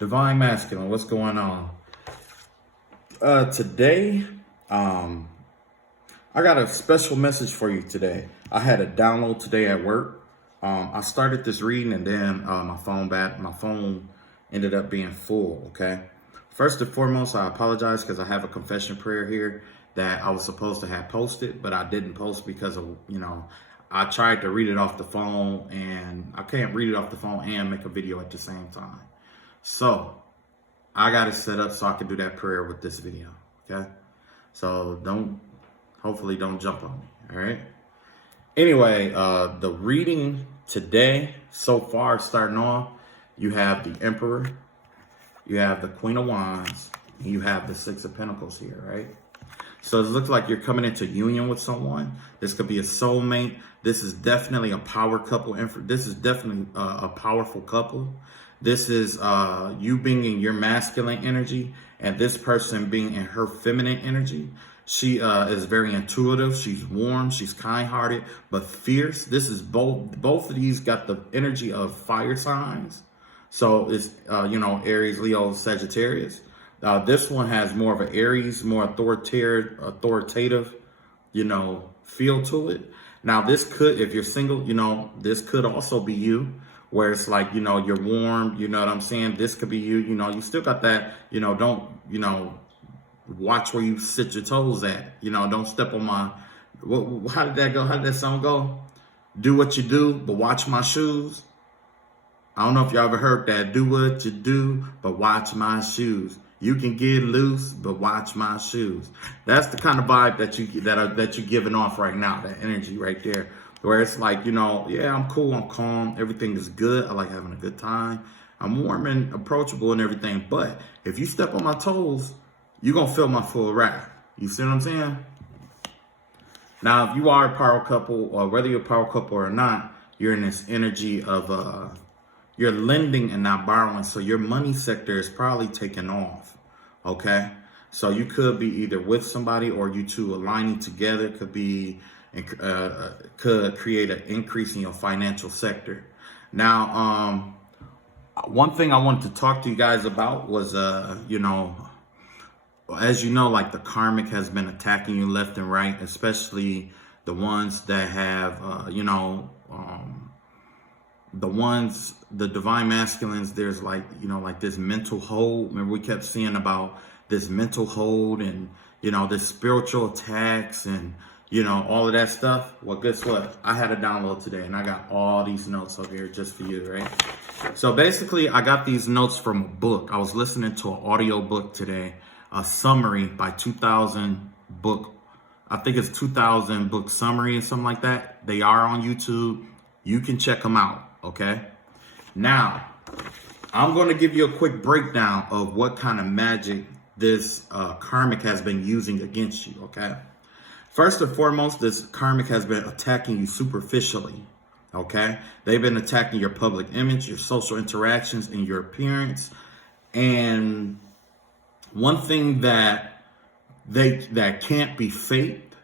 Divine Masculine, what's going on? Today, I got a special message for you today. I had a download today at work. I started this reading and then my phone ended up being full, okay? First and foremost, I apologize because I have a confession prayer here that I was supposed to have posted, but I didn't post because of, I tried to read it off the phone and I can't read it off the phone and make a video at the same time. So I got it set up so I can do that prayer with this video, okay? So hopefully don't jump on me, all right? Anyway, the reading today, so far, starting off, you have the Emperor, you have the Queen of Wands, and you have the Six of Pentacles here, right? So it looks like you're coming into union with someone. This could be a soulmate. This is definitely a power couple. This is definitely a powerful couple. This is you being in your masculine energy and this person being in her feminine energy. She is very intuitive. She's warm. She's kind-hearted, but fierce. This is both of these got the energy of fire signs. So it's, Aries, Leo, Sagittarius. This one has more of an Aries, more authoritative, feel to it. Now, this could, if you're single, this could also be you, where it's like, you're warm, you know what I'm saying? This could be you, you still got that, don't, watch where you sit your toes at, don't step on my, how did that go? How did that song go? Do what you do, but watch my shoes. I don't know if y'all ever heard that. Do what you do, but watch my shoes. You can get loose, but watch my shoes. That's the kind of vibe that you're giving off right now. That energy right there, where it's like, yeah, I'm cool, I'm calm, everything is good. I like having a good time. I'm warm and approachable and everything. But if you step on my toes, you're gonna feel my full wrath. You see what I'm saying? Now, if you are a power couple, or whether you're a power couple or not, you're in this energy of you're lending and not borrowing. So your money sector is probably taking off, okay? So you could be either with somebody or you two aligning together could create an increase in your financial sector. Now, one thing I wanted to talk to you guys about was, as you know, like the karmic has been attacking you left and right, especially the ones that have, the divine masculines, there's like, like this mental hold. Remember we kept seeing about this mental hold and, this spiritual attacks and, all of that stuff. Well, guess what? I had a download today and I got all these notes up here just for you, right? So basically I got these notes from a book. I was listening to an audio book today, a summary by 2000 book. I think it's 2000 book summary or something like that. They are on YouTube. You can check them out. Okay. Now, I'm going to give you a quick breakdown of what kind of magic this karmic has been using against you. Okay. First and foremost, this karmic has been attacking you superficially. Okay. They've been attacking your public image, your social interactions, and your appearance. And one thing that can't be faked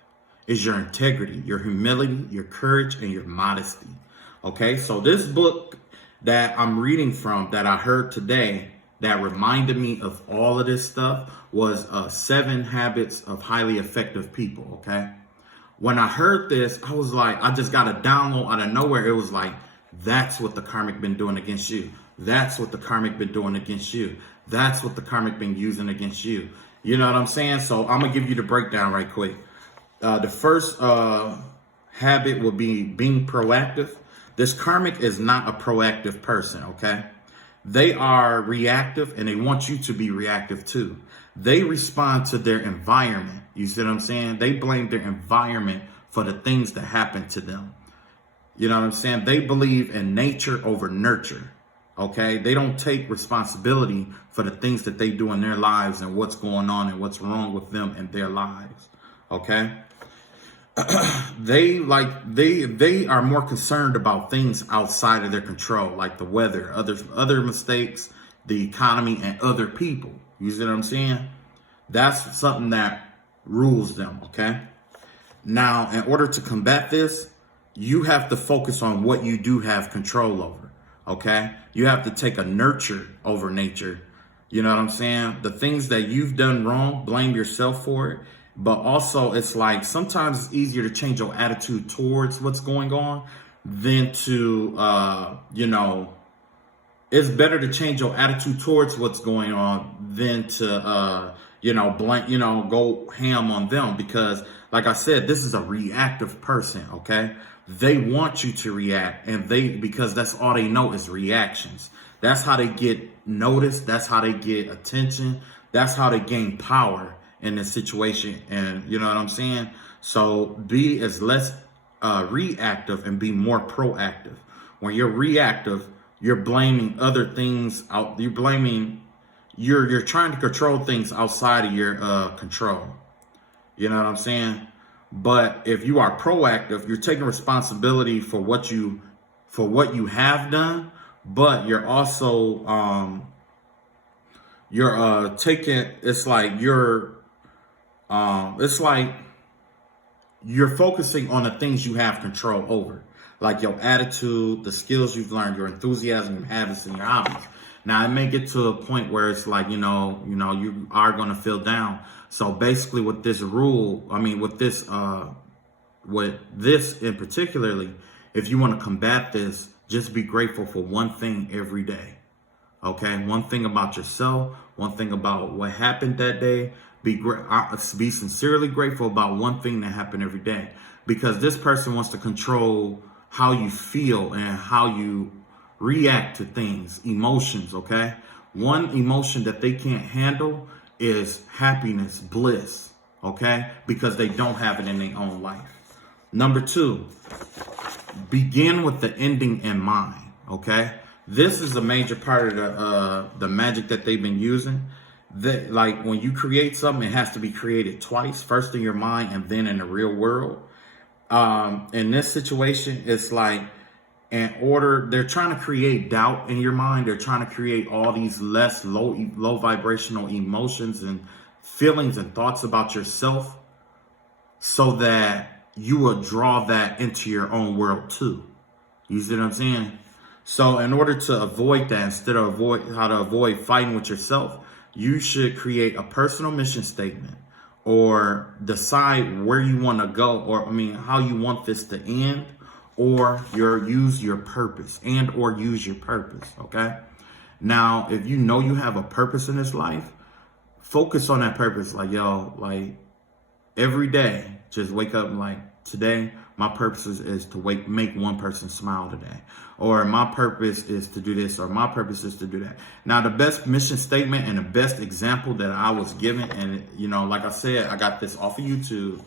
is your integrity, your humility, your courage, and your modesty. Okay, so this book that I'm reading from that I heard today that reminded me of all of this stuff was 7 Habits of Highly Effective People, okay? When I heard this, I was like, I just got a download out of nowhere. It was like, that's what the karmic been doing against you. That's what the karmic been doing against you. That's what the karmic been using against you. You know what I'm saying? So I'm going to give you the breakdown right quick. The first habit will be being proactive. This karmic is not a proactive person, okay? They are reactive and they want you to be reactive too. They respond to their environment. You see what I'm saying? They blame their environment for the things that happen to them. You know what I'm saying? They believe in nature over nurture, okay? They don't take responsibility for the things that they do in their lives and what's going on and what's wrong with them in their lives, okay? They are more concerned about things outside of their control, like the weather, other mistakes, the economy, and other people. You see what I'm saying? That's something that rules them, okay? Now, in order to combat this, you have to focus on what you do have control over. Okay. You have to take a nurture over nature. You know what I'm saying? The things that you've done wrong, blame yourself for it. But also, it's like sometimes it's easier to change your attitude towards what's going on than to, it's better to change your attitude towards what's going on than to, go ham on them. Because, like I said, this is a reactive person, okay? They want you to react, and because that's all they know is reactions. That's how they get noticed. That's how they get attention. That's how they gain power in this situation. And you know what I'm saying? So be as less reactive and be more proactive. When you're reactive, you're blaming other things out. You're trying to control things outside of your control. You know what I'm saying? But if you are proactive, you're taking responsibility for what you have done, but you're also taking, it's like you're focusing on the things you have control over, like your attitude, the skills you've learned, your enthusiasm, your habits, and your hobbies. Now, it may get to a point where it's like, you are going to feel down. So basically with this in particularly, if you want to combat this, just be grateful for one thing every day. Okay. One thing about yourself, one thing about what happened that day. Be sincerely grateful about one thing that happened every day, because this person wants to control how you feel and how you react to things, emotions. Okay. One emotion that they can't handle is happiness, bliss. Okay. Because they don't have it in their own life. Number 2, begin with the ending in mind. Okay. This is a major part of the magic that they've been using. That, like, when you create something, it has to be created twice, first in your mind and then in the real world. In this situation, it's like, they're trying to create doubt in your mind. They're trying to create all these low vibrational emotions and feelings and thoughts about yourself, so that you will draw that into your own world too. You see what I'm saying? So in order to avoid that, instead of how to avoid fighting with yourself, you should create a personal mission statement, or decide where you want to go, or how you want this to end, or use your purpose. Okay. Now, if you know you have a purpose in this life, focus on that purpose. Like every day, just wake up and today, my purpose is to make one person smile today. Or my purpose is to do this, or my purpose is to do that. Now, the best mission statement and the best example that I was given, and like I said, I got this off of YouTube.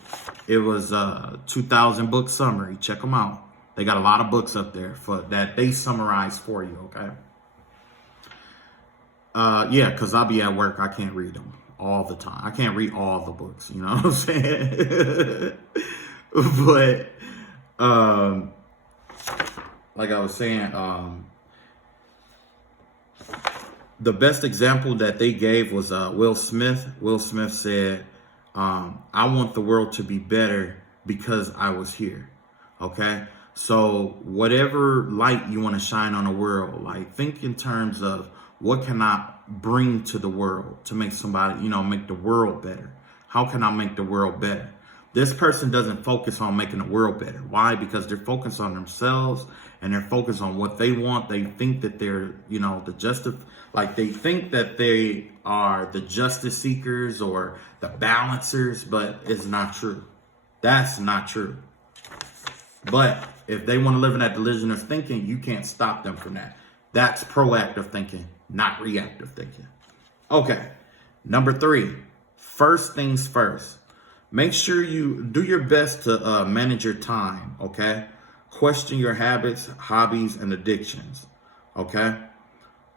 It was a 2000 book summary. Check them out. They got a lot of books up there that they summarize for you. Okay. Because I'll be at work. I can't read them all the time. I can't read all the books. You know what I'm saying? But like I was saying, the best example that they gave was Will Smith. Will Smith said, I want the world to be better because I was here. Okay. So whatever light you want to shine on the world, think in terms of, what can I bring to the world to make somebody, make the world better? How can I make the world better? This person doesn't focus on making the world better. Why? Because they're focused on themselves, and they're focused on what they want. They think that they're, they think that they are the justice seekers or the balancers, but it's not true. That's not true. But if they want to live in that delusion of thinking, you can't stop them from that. That's proactive thinking, not reactive thinking. Okay. Number 3, first things first. Make sure you do your best to manage your time. Okay. Question your habits, hobbies, and addictions. Okay.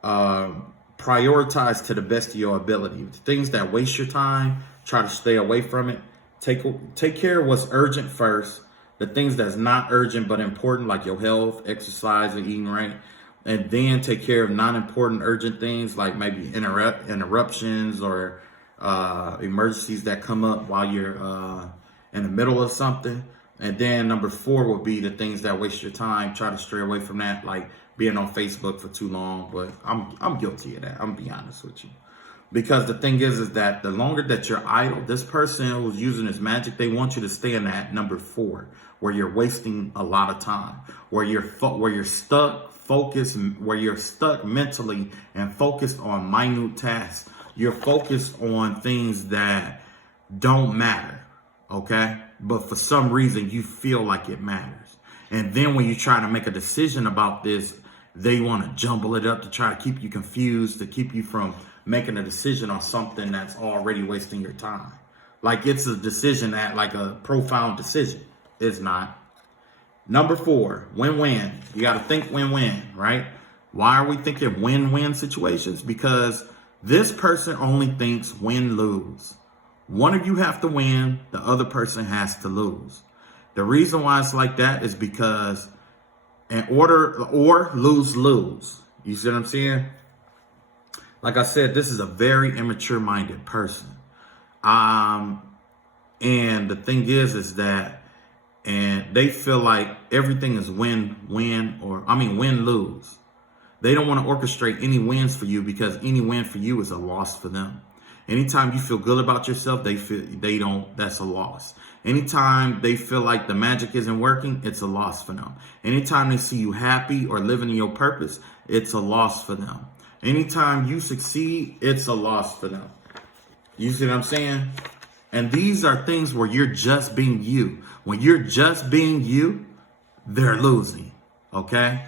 Prioritize to the best of your ability. Things that waste your time, try to stay away from it. Take care of what's urgent first. The things that's not urgent but important, like your health, exercise, and eating right. And then take care of non-important urgent things, like maybe interruptions or emergencies that come up while you're in the middle of something. And then number 4 would be the things that waste your time. Try to stray away from that, like being on Facebook for too long, but I'm guilty of that. I'm gonna be honest with you. Because the thing is that the longer that you're idle, this person who's using this magic, they want you to stay in that number 4, where you're wasting a lot of time, where you're stuck focused, where you're stuck mentally and focused on minute tasks. You're focused on things that don't matter, okay? But for some reason, you feel like it matters. And then when you try to make a decision about this, they want to jumble it up to try to keep you confused, to keep you from making a decision on something that's already wasting your time. Like it's a decision that, like a profound decision. It's not. Number 4, win-win. You got to think win-win, right? Why are we thinking win-win situations? Because this person only thinks win-lose. One of you have to win, the other person has to lose. The reason why it's like that is because in order, or lose-lose. You see what I'm saying? Like I said, this is a very immature-minded person. And the thing is that, and they feel like everything is win-win, or win-lose. They don't want to orchestrate any wins for you, because any win for you is a loss for them. Anytime you feel good about yourself, that's a loss. Anytime they feel like the magic isn't working, it's a loss for them. Anytime they see you happy or living in your purpose, it's a loss for them. Anytime you succeed, it's a loss for them. You see what I'm saying? And these are things where you're just being you. When you're just being you, they're losing, okay?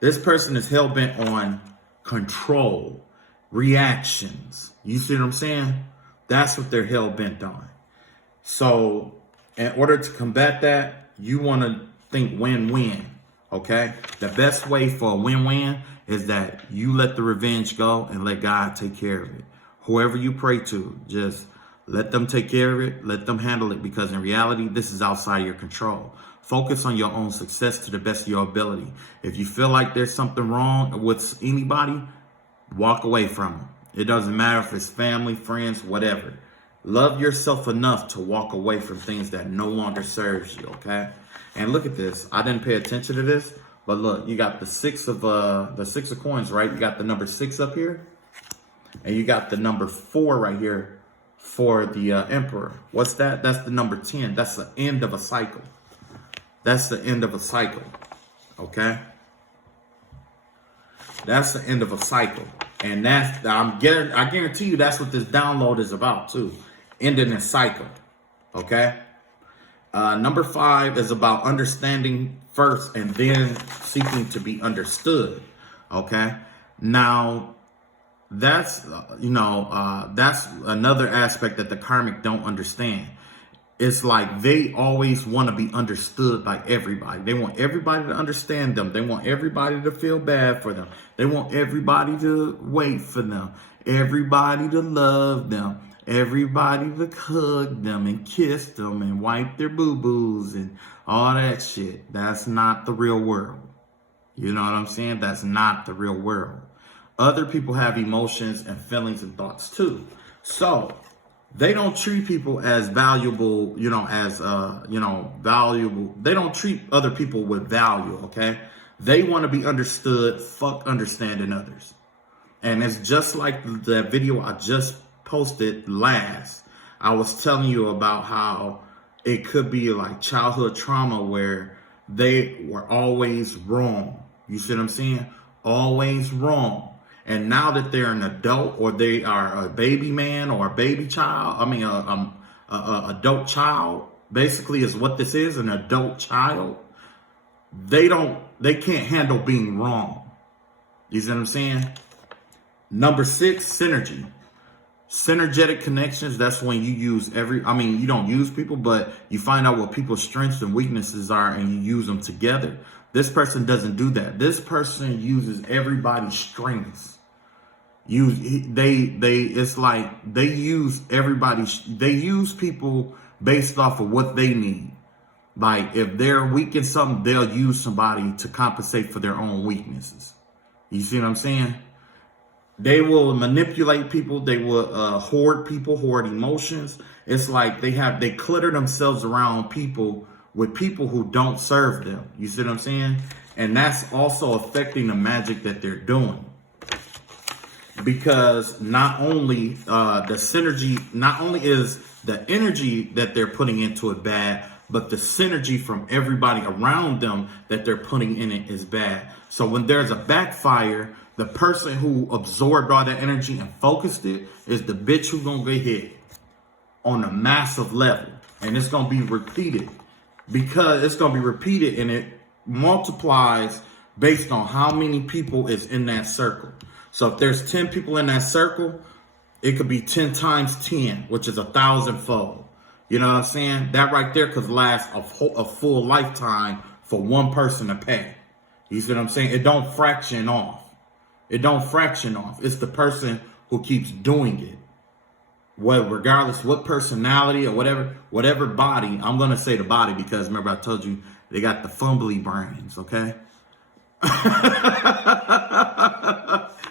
This person is hell-bent on control, reactions. You see what I'm saying? That's what they're hell-bent on. So in order to combat that, you want to think win-win, okay? The best way for a win-win is that you let the revenge go and let God take care of it. Whoever you pray to, just let them take care of it. Let them handle it, because in reality, this is outside your control. Focus on your own success to the best of your ability. If you feel like there's something wrong with anybody, walk away from them. It doesn't matter if it's family, friends, whatever. Love yourself enough to walk away from things that no longer serves you, okay? And look at this. I didn't pay attention to this, but look, you got the 6 of coins, right? You got the number 6 up here, and you got the number 4 right here for the Emperor. What's that? That's the number 10. That's the end of a cycle. That's the end of a cycle, okay? That's the end of a cycle. And I guarantee you that's what this download is about too. Ending a cycle, okay? Number 5 is about understanding first and then seeking to be understood, okay? Now, that's another aspect that the Karmic don't understand. It's like they always want to be understood by everybody. They want everybody to understand them. They want everybody to feel bad for them. They want everybody to wait for them. Everybody to love them. Everybody to hug them and kiss them and wipe their boo-boos and all that shit. That's not the real world. You know what I'm saying? That's not the real world. Other people have emotions and feelings and thoughts too. So they don't treat people as valuable, valuable. They don't treat other people with value, okay? They want to be understood, fuck understanding others. And it's just like the video I just posted last. I was telling you about how it could be like childhood trauma where they were always wrong. You see what I'm saying? Always wrong. And now that they're an adult, or they are a baby man or a baby child, adult child, basically is what this is, an adult child. They can't handle being wrong. You see what I'm saying? Number 6, synergy. Synergetic connections, that's when you use you don't use people, but you find out what people's strengths and weaknesses are and you use them together. This person doesn't do that. This person uses everybody's strengths. It's like they use people based off of what they need. Like if they're weak in something, they'll use somebody to compensate for their own weaknesses. You see what I'm saying? They will manipulate people. They will hoard emotions. It's like they clutter themselves around people with people who don't serve them. You see what I'm saying? And that's also affecting the magic that they're doing. Because not only the synergy, not only is the energy that they're putting into it bad, but the synergy from everybody around them that they're putting in it is bad. So when there's a backfire, the person who absorbed all that energy and focused it is the bitch who's gonna get hit on a massive level. And it's gonna be repeated, because it's gonna be repeated, and it multiplies based on how many people is in that circle. So if there's 10 people in that circle, it could be 10 times 10, which is 1,000-fold. You know what I'm saying? That right there could last a full lifetime for one person to pay. You see what I'm saying? It don't fraction off. It don't fraction off. It's the person who keeps doing it. Well, regardless what personality or whatever body, I'm going to say the body because remember I told you they got the fumbly brains, okay?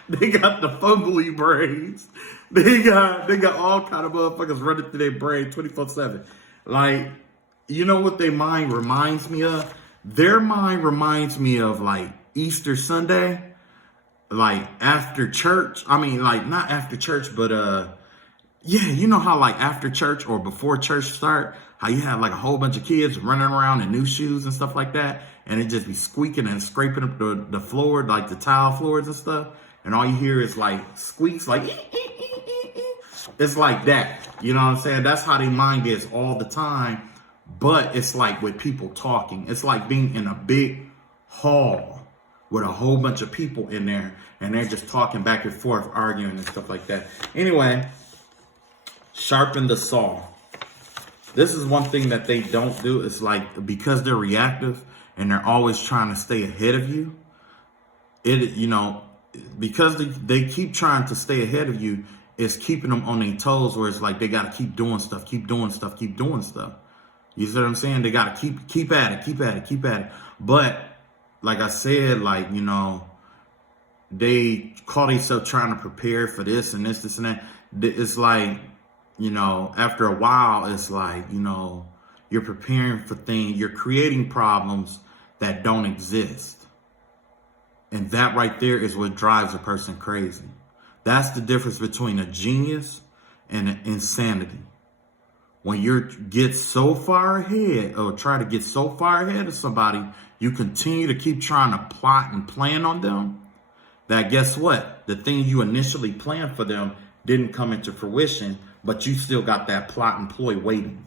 They got the fumbly brains. They got all kind of motherfuckers running through their brain 24/7. Like, you know what their mind reminds me of? Their mind reminds me of like Easter Sunday, like after church. I mean, like not after church, but yeah, you know how like after church or before church start, how you have like a whole bunch of kids running around in new shoes and stuff like that, and it just be squeaking and scraping up the floor, like the tile floors and stuff, and all you hear is like squeaks, like it's like that. You know what I'm saying? That's how their mind is all the time, but it's like with people talking. It's like being in a big hall with a whole bunch of people in there, and they're just talking back and forth, arguing and stuff like that. Anyway, sharpen the saw. This is one thing that they don't do. It's like, because they're reactive and they're always trying to stay ahead of you, because they keep trying to stay ahead of you, it's keeping them on their toes, where it's like they got to keep doing stuff. You see what I'm saying? They got to keep at it. But like I said, like, they call themselves trying to prepare for this and this and that. It's like, after a while, it's like, you're preparing for things, you're creating problems that don't exist. And that right there is what drives a person crazy. That's the difference between a genius and an insanity. When you get so far ahead, or try to get so far ahead of somebody, you continue to keep trying to plot and plan on them, that guess what? The thing you initially planned for them didn't come into fruition, but you still got that plot and ploy waiting.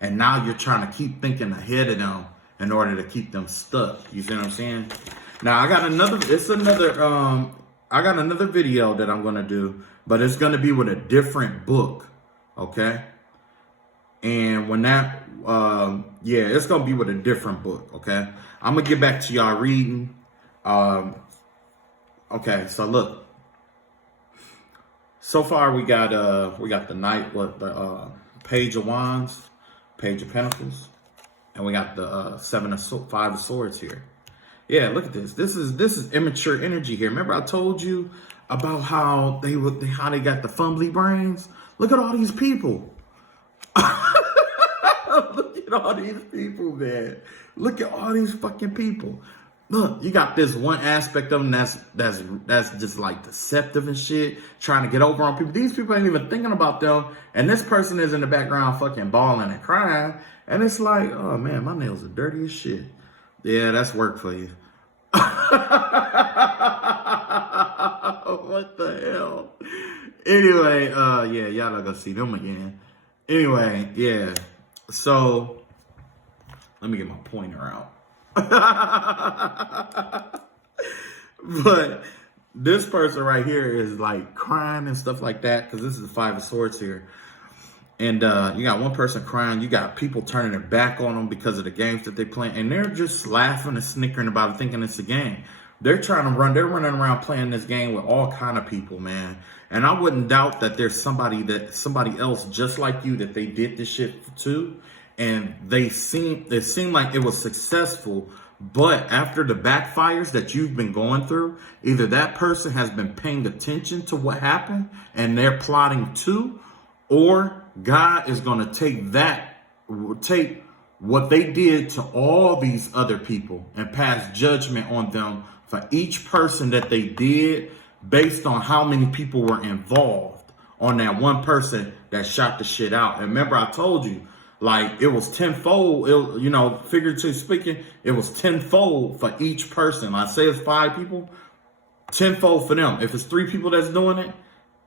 And now you're trying to keep thinking ahead of them in order to keep them stuck. You see what I'm saying? Now I got another video that I'm going to do, but it's going to be with a different book. Okay. And when that, it's going to be with a different book. Okay. I'm going to get back to y'all reading. Okay. So look, so far we got the Knight, the Page of Wands, Page of Pentacles, and we got the Five of Swords here. Yeah, look at this. This is immature energy here. Remember I told you about how they got the fumbly brains? Look at all these people. Look at all these people, man. Look at all these fucking people. Look, you got this one aspect of them that's just like deceptive and shit, trying to get over on people. These people ain't even thinking about them, and this person is in the background fucking bawling and crying, and it's like, oh man, my nails are dirty as shit. Yeah, that's work for you. What the hell? Anyway, yeah, y'all not gonna see them again. Anyway, yeah. So let me get my pointer out. But this person right here is like crying and stuff like that, because this is the Five of Swords here. And you got one person crying. You got people turning their back on them because of the games that they play. And they're just laughing and snickering about it, thinking it's a game. They're running around playing this game with all kind of people, man. And I wouldn't doubt that there's somebody else just like you that they did this shit to. And it seemed like it was successful. But after the backfires that you've been going through, either that person has been paying attention to what happened and they're plotting too, or God is going to take what they did to all these other people and pass judgment on them for each person that they did based on how many people were involved on that one person that shot the shit out. And remember, I told you, like, it was tenfold, figuratively speaking, it was tenfold for each person. I say it's 5 people, tenfold for them. If it's 3 people that's doing it,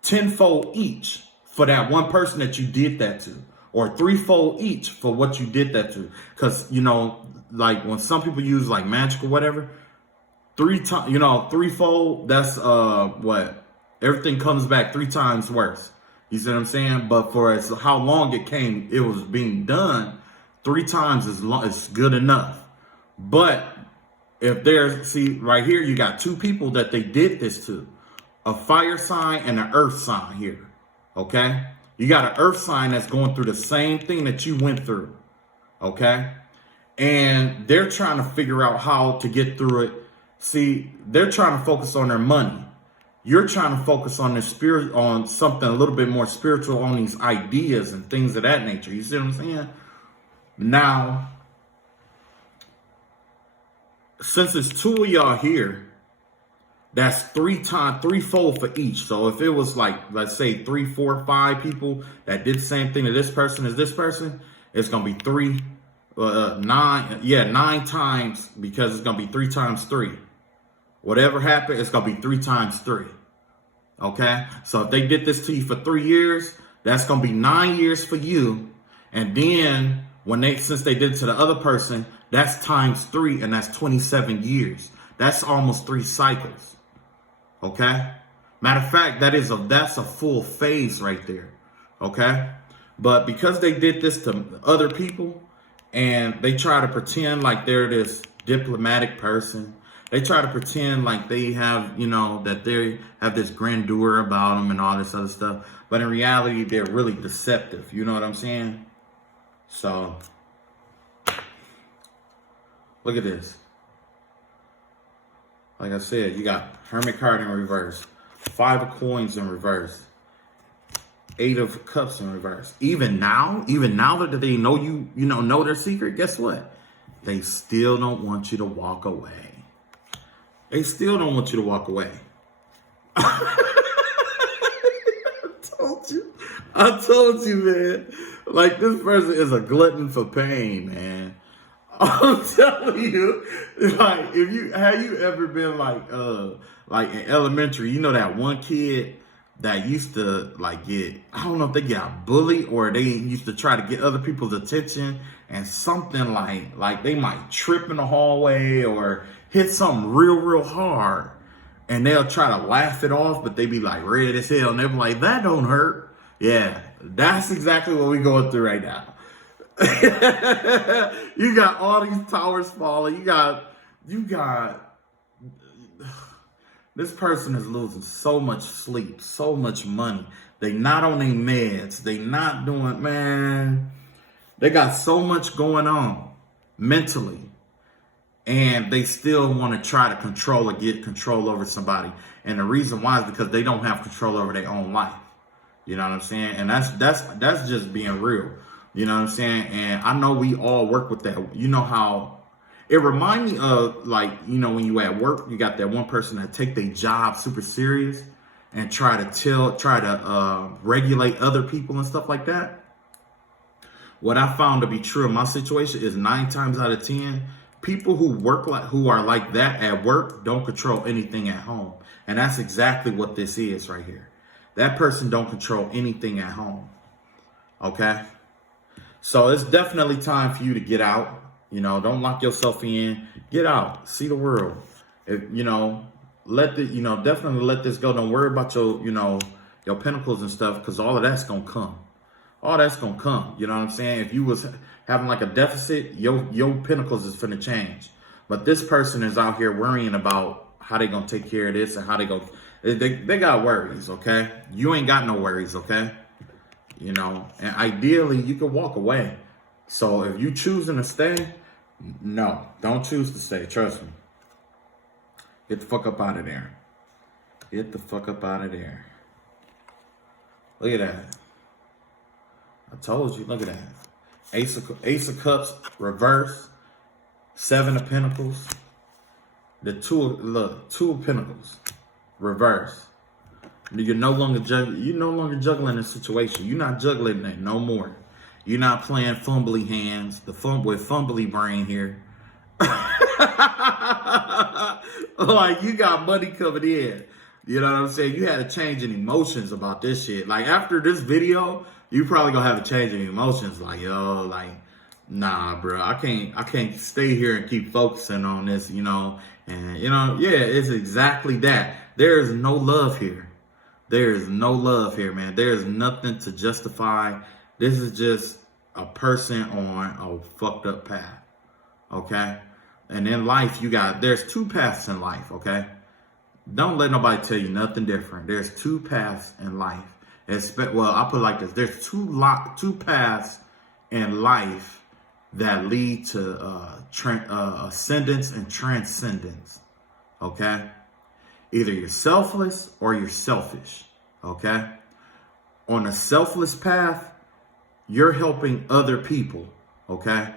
tenfold each for that one person that you did that to, or threefold each for what you did that to. Because, like when some people use like magic or whatever, 3 times, threefold, that's what? Everything comes back 3 times worse. You see what I'm saying? But for as how long it was being done, 3 times is good enough. But if see right here, you got 2 people that they did this to, a fire sign and an earth sign here. Okay, you got an earth sign that's going through the same thing that you went through. Okay, and they're trying to figure out how to get through it. See, they're trying to focus on their money. You're trying to focus on their spirit, on something a little bit more spiritual, on these ideas and things of that nature. You see what I'm saying? Now, since it's 2 of y'all here, that's threefold for each. So if it was like, let's say 3, 4, 5 people that did the same thing to this person as this person, it's gonna be 9 times, because it's gonna be 3 times 3. Whatever happened, it's gonna be 3 times 3. Okay, so if they did this to you for 3 years, that's gonna be 9 years for you. And then since they did it to the other person, that's times 3, and that's 27 years. That's almost 3 cycles. Okay, matter of fact, that's a full phase right there. Okay, but because they did this to other people, and they try to pretend like they're this diplomatic person, they try to pretend like they have, that they have this grandeur about them and all this other stuff. But in reality, they're really deceptive. You know what I'm saying? So, look at this. Like I said, you got Hermit card in reverse, 5 of coins in reverse, 8 of cups in reverse. Even now that they know know their secret, guess what? They still don't want you to walk away. They still don't want you to walk away. I told you, man. Like, this person is a glutton for pain, man. I'm telling you, like, have you ever been like in elementary, that one kid that used to like I don't know if they got bullied or they used to try to get other people's attention, and something like they might trip in the hallway or hit something real hard, and they'll try to laugh it off, but they be like red as hell, and they'll be like, that don't hurt. Yeah, that's exactly what we're going through right now. You got all these towers falling. You got this person is losing so much sleep, so much money. They not on their meds. They not doing, man. They got so much going on mentally, and they still want to try to control or get control over somebody. And the reason why is because they don't have control over their own life. You know what I'm saying? And that's just being real. You know what I'm saying? And I know we all work with that. You know how it reminds me of, like, when you at work, you got that one person that take their job super serious and try to regulate other people and stuff like that. What I found to be true in my situation is 9 times out of 10, people who are like that at work don't control anything at home. And that's exactly what this is right here. That person don't control anything at home. Okay? So it's definitely time for you to get out. Don't lock yourself in. Get out. See the world. Definitely let this go. Don't worry about your pinnacles and stuff, because all of that's going to come. All that's going to come. You know what I'm saying? If you was having like a deficit, your pinnacles is finna change. But this person is out here worrying about how they going to take care of this and how they got worries, okay? You ain't got no worries, okay? And ideally you could walk away. So if you choosing to stay, no, don't choose to stay. Trust me. Get the fuck up out of there. Get the fuck up out of there. Look at that. I told you, look at that. Ace of Cups reverse, Seven of Pentacles, the Two of Pentacles reverse. You're no longer juggling the situation. You're not juggling it no more. You're not playing fumbly hands, with fumbly brain here. Like, you got money coming in. You know what I'm saying? You had a change in emotions about this shit. Like, after this video, you probably gonna have a change in emotions. Like, yo, like, nah, bro, I can't stay here and keep focusing on this, you know. And, you know, yeah, it's exactly that. There is no love here. There is no love here, man. There is nothing to justify. This is just a person on a fucked up path, okay? And in life, there's two paths in life, okay? Don't let nobody tell you nothing different. There's two paths in life. Well, I'll put it like this. There's two paths in life that lead to ascendance and transcendence, okay? Either you're selfless or you're selfish, okay? On a selfless path, you're helping other people, okay?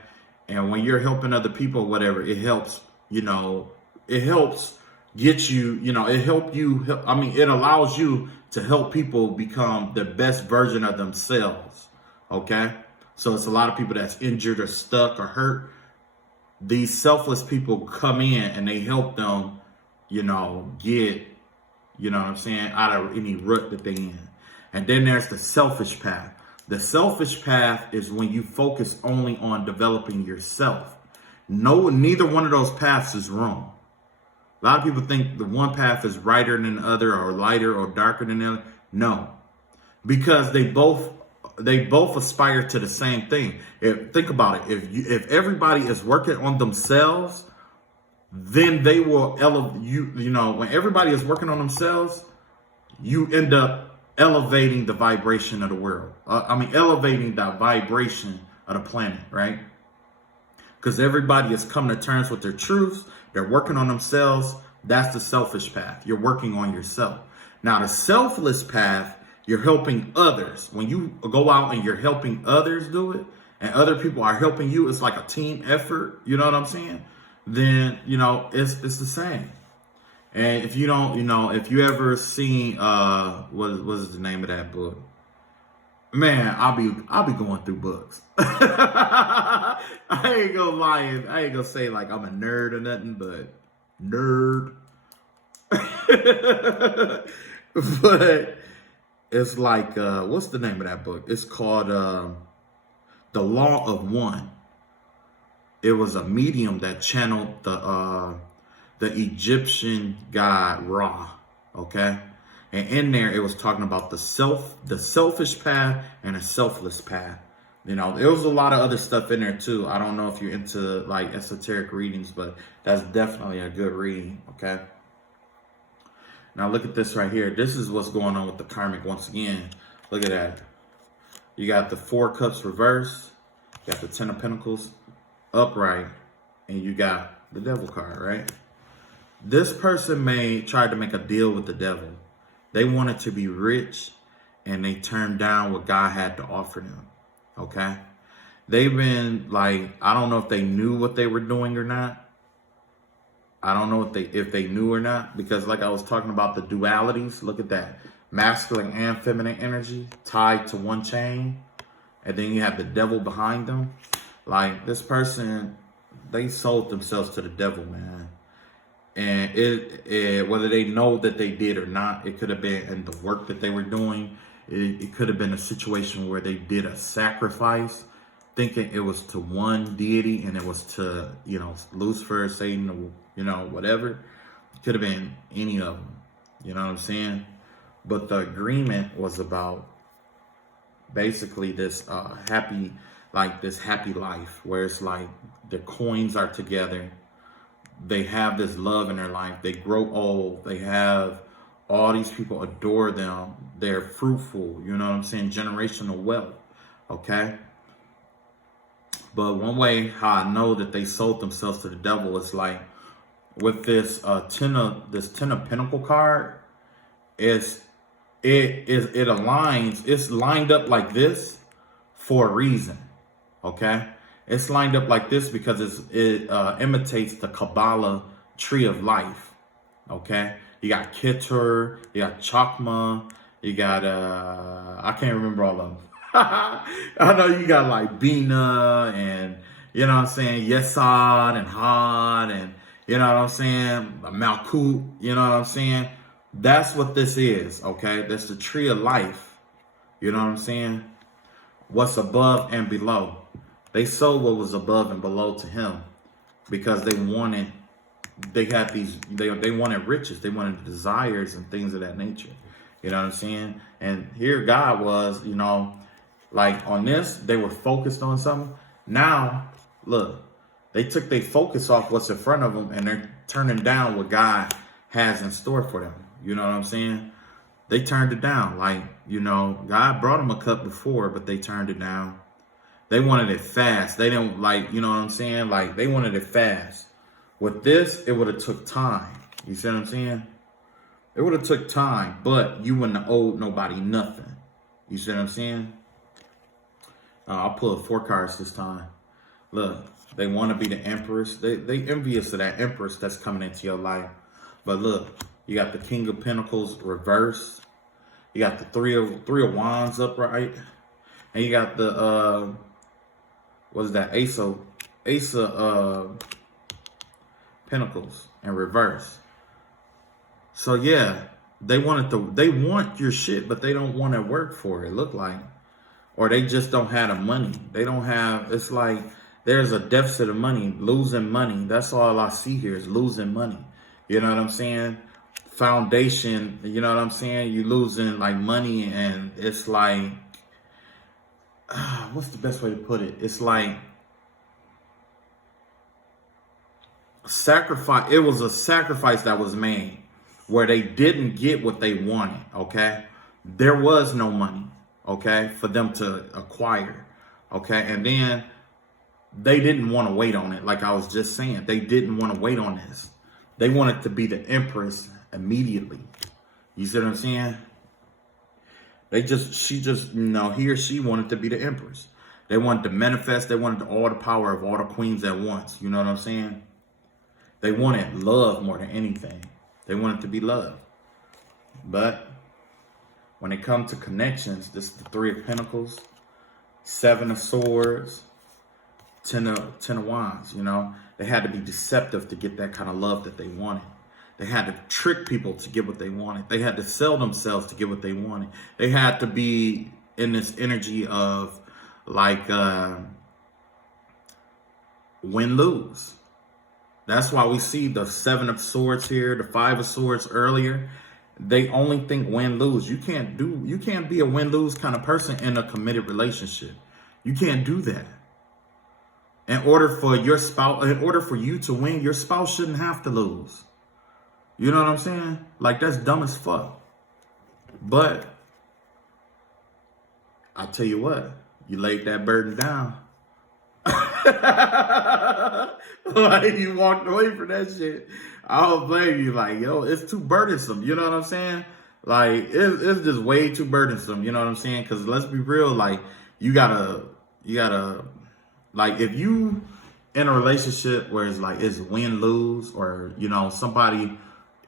And when you're helping other people, whatever, it helps, it helps get you, it allows you to help people become the best version of themselves, okay? So it's a lot of people that's injured or stuck or hurt. These selfless people come in and they help them, get, what I'm saying, out of any rut that they in. And then there's the selfish path. The selfish path is when you focus only on developing yourself. Neither one of those paths is wrong. A lot of people think the one path is brighter than the other, or lighter or darker than the other. No, because they both aspire to the same thing. Think about it. If everybody is working on themselves, then they will elevate you. When everybody is working on themselves, you end up elevating the vibration of the world. Elevating the vibration of the planet, right? Because everybody has come to terms with their truths. They're working on themselves. That's the selfish path. You're working on yourself. Now, the selfless path, you're helping others. When you go out and you're helping others do it, and other people are helping you, it's like a team effort. You know what I'm saying? Then, it's the same. And if you don't, if you ever seen, what is the name of that book? Man, I'll be going through books. I ain't gonna lie. I ain't gonna say like I'm a nerd or nothing, but nerd. But it's like, what's the name of that book? It's called The Law of One. It was a medium that channeled the Egyptian god Ra, okay? And in there, it was talking about the selfish path and a selfless path. There was a lot of other stuff in there too. I don't know if you're into like esoteric readings, but that's definitely a good reading, okay? Now look at this right here. This is what's going on with the karmic once again. Look at that. You got the Four of Cups reversed. You got the Ten of Pentacles upright. And you got the Devil card, right? This person tried to make a deal with the devil. They wanted to be rich, and they turned down what God had to offer them, okay? They've been like, I don't know if they knew what they were doing or not. I don't know if they knew or not, because like I was talking about the dualities, look at that. Masculine and feminine energy tied to one chain, and then you have the devil behind them. Like, this person, they sold themselves to the devil, man. And whether they know that they did or not, it could have been in the work that they were doing. It could have been a situation where they did a sacrifice, thinking it was to one deity and it was to, Lucifer, Satan, whatever. It could have been any of them. You know what I'm saying? But the agreement was about basically this happy life, where it's like the coins are together. They have this love in their life. They grow old. They have all these people adore them. They're fruitful. You know what I'm saying? Generational wealth. Okay. But one way how I know that they sold themselves to the devil is like with this Ten of Pentacle card. It aligns. It's lined up like this for a reason. Okay, it's lined up like this because it imitates the Kabbalah tree of life. Okay, you got Keter, you got Chakma, you got I can't remember all of them. I know you got like Bina and you know what I'm saying, Yesod and Had and you know what I'm saying, Malkut, you know what I'm saying. That's what this is. Okay, that's the tree of life. You know what I'm saying. What's above and below. They sold what was above and below to him because they wanted riches, they wanted desires and things of that nature. You know what I'm saying? And here God was, you know, like on this, they were focused on something. Now, look, they took their focus off what's in front of them and they're turning down what God has in store for them. You know what I'm saying? They turned it down. Like, you know, God brought them a cup before, but they turned it down. They wanted it fast. They didn't like, you know what I'm saying? Like, they wanted it fast. With this, it would have took time. You see what I'm saying? It would have took time, but you wouldn't have owed nobody nothing. You see what I'm saying? I'll pull 4 cards this time. Look, they want to be the empress. They envious of that empress that's coming into your life. But look, you got the King of Pentacles reversed. You got the three of Wands upright. And you got the what is that? Ace of Pentacles in reverse. So yeah, they want your shit, but they don't want to work for it, look like. Or they just don't have the money. They don't have, it's like there's a deficit of money, losing money. That's all I see here is losing money. You know what I'm saying? Foundation, you know what I'm saying? You losing like money and it's like, what's the best way to put it? It's like sacrifice. It was a sacrifice that was made where they didn't get what they wanted, okay? There was no money, okay, for them to acquire, okay? And then they didn't want to wait on it. Like I was just saying, they didn't want to wait on this. They wanted to be the empress immediately. You see what I'm saying? She just, you know, he or she wanted to be the empress. They wanted to manifest. They wanted all the power of all the queens at once. You know what I'm saying? They wanted love more than anything. They wanted to be loved. But when it comes to connections, this is the 3 of Pentacles, 7 of Swords, 10 of Wands, you know. They had to be deceptive to get that kind of love that they wanted. They had to trick people to get what they wanted. They had to sell themselves to get what they wanted. They had to be in this energy of like win-lose. That's why we see the 7 of Swords here, the 5 of Swords earlier. They only think win-lose. You can't be a win-lose kind of person in a committed relationship. You can't do that. In order for you to win, your spouse shouldn't have to lose. You know what I'm saying? Like, that's dumb as fuck. But I tell you what, you laid that burden down. Like, you walked away from that shit. I don't blame you. Like, yo, it's too burdensome. You know what I'm saying? Like, it's just way too burdensome. You know what I'm saying? Because let's be real. Like, you gotta, like, if you in a relationship where it's like it's win-lose, or, you know, somebody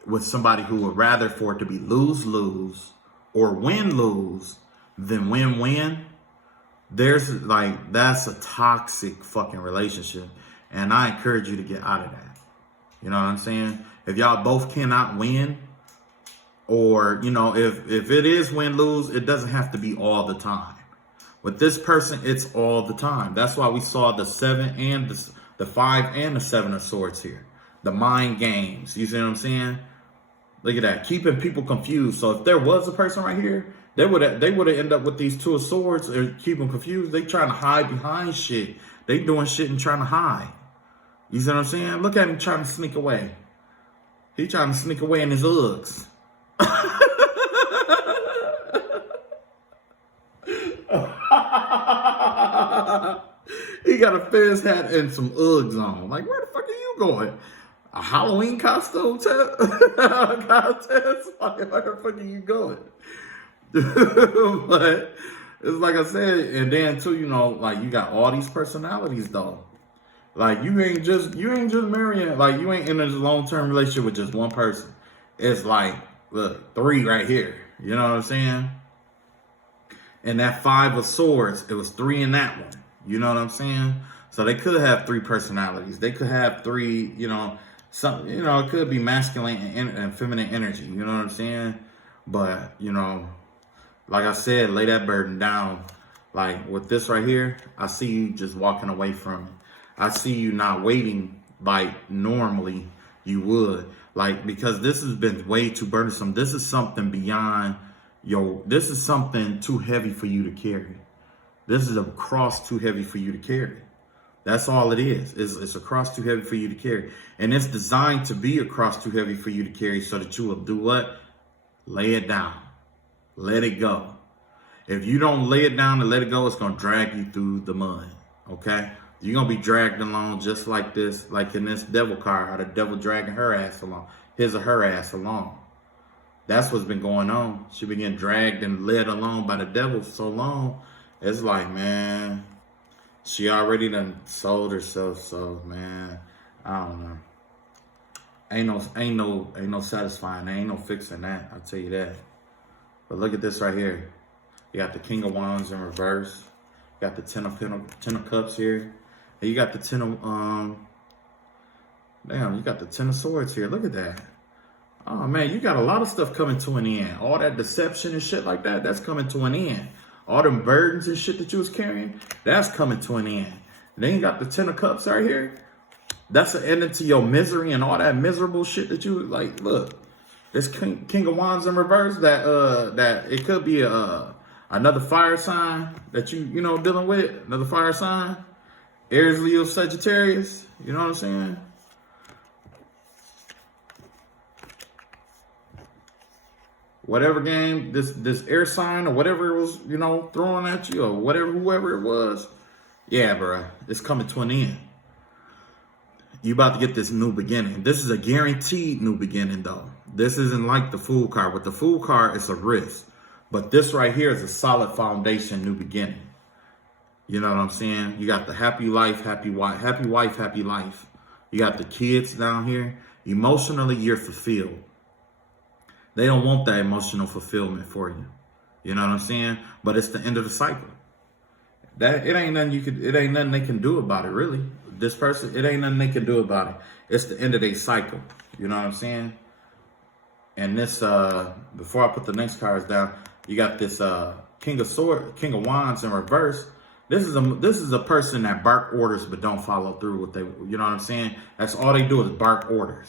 who would rather for it to be lose-lose or win-lose than win-win, there's like, that's a toxic fucking relationship. And I encourage you to get out of that. You know what I'm saying? If y'all both cannot win, or, you know, if it is win-lose, it doesn't have to be all the time. With this person, it's all the time. That's why we saw the 7 and the 5 and the 7 of Swords here. The mind games. You see what I'm saying? Look at that. Keeping people confused. So if there was a person right here, they would have ended up with these 2 of Swords and keep them confused. They trying to hide behind shit. They doing shit and trying to hide. You see what I'm saying? Look at him trying to sneak away. He trying to sneak away in his Uggs. He got a Fez hat and some Uggs on. Like, where the fuck are you going? A Halloween costume contest? Like, where the fuck are you going? But It's like I said, and then too, you know, like you got all these personalities though. Like you ain't just marrying, like you ain't in a long-term relationship with just one person. It's like, look, 3 right here. You know what I'm saying? And that 5 of swords, it was 3 in that one. You know what I'm saying? So they could have 3 personalities. They could have 3, you know, some, you know, it could be masculine and feminine energy. You know what I'm saying? But, you know, like I said, lay that burden down. Like with this right here, I see you just walking away from it. I see you not waiting like normally you would. Like, because this has been way too burdensome. This is something beyond this is something too heavy for you to carry. This is a cross too heavy for you to carry. That's all it is. It's a cross too heavy for you to carry. And it's designed to be a cross too heavy for you to carry so that you will do what? Lay it down. Let it go. If you don't lay it down and let it go, it's going to drag you through the mud. Okay? You're going to be dragged along just like this, like in this devil card, how the devil dragging her ass along, his or her ass along. That's what's been going on. She been getting dragged and led along by the devil for so long. It's like, man, she already done sold herself. So, man, I don't know. Ain't no satisfying. There ain't no fixing that. I'll tell you that. But look at this right here. You got the King of Wands in reverse. You got the Ten of Cups here. And you got the you got the Ten of Swords here. Look at that. Oh, man, you got a lot of stuff coming to an end. All that deception and shit like that, that's coming to an end. All them burdens and shit that you was carrying, that's coming to an end. Then you got the Ten of Cups right here. That's an ending to your misery and all that miserable shit that you, like, look. This King of Wands in reverse, that it could be another fire sign that you know, dealing with. Another fire sign. Aries, Leo, Sagittarius. You know what I'm saying? Whatever game, this air sign or whatever it was, you know, throwing at you or whatever, whoever it was. Yeah, bro, it's coming to an end. You about to get this new beginning. This is a guaranteed new beginning, though. This isn't like the Fool card. With the Fool card, it's a risk. But this right here is a solid foundation, new beginning. You know what I'm saying? You got the happy life, happy wife, happy life. You got the kids down here. Emotionally, you're fulfilled. They don't want that emotional fulfillment for you. You know what I'm saying? But it's the end of the cycle. It ain't nothing they can do about it, really. This person, it ain't nothing they can do about it. It's the end of their cycle. You know what I'm saying? And this, before I put the next cards down, you got this King of Wands in reverse. This is a person that bark orders but don't follow through with you know what I'm saying? That's all they do is bark orders.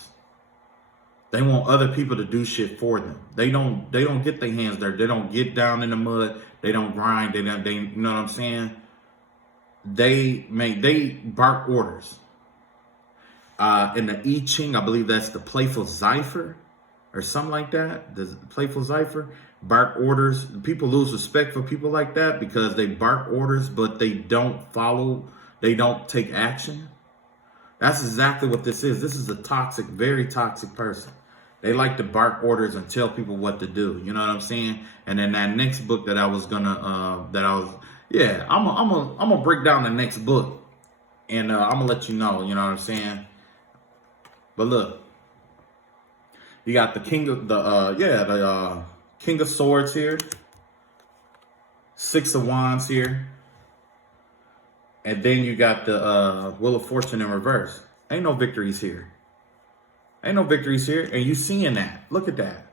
They want other people to do shit for them. They don't get their hands dirty. They don't get down in the mud. They don't grind. They you know what I'm saying? They bark orders. In the I Ching, I believe that's the playful cipher or something like that. The playful cipher, bark orders. People lose respect for people like that because they bark orders, but they don't follow. They don't take action. That's exactly what this is. This is a toxic, very toxic person. They like to bark orders and tell people what to do. You know what I'm saying? And then that next book that I was gonna, I'm gonna break down the next book, and I'm gonna let you know. You know what I'm saying? But look, you got the King of Swords here, Six of Wands here, and then you got the Wheel of Fortune in reverse. Ain't no victories here. Ain't no victories here. And you seeing that. Look at that.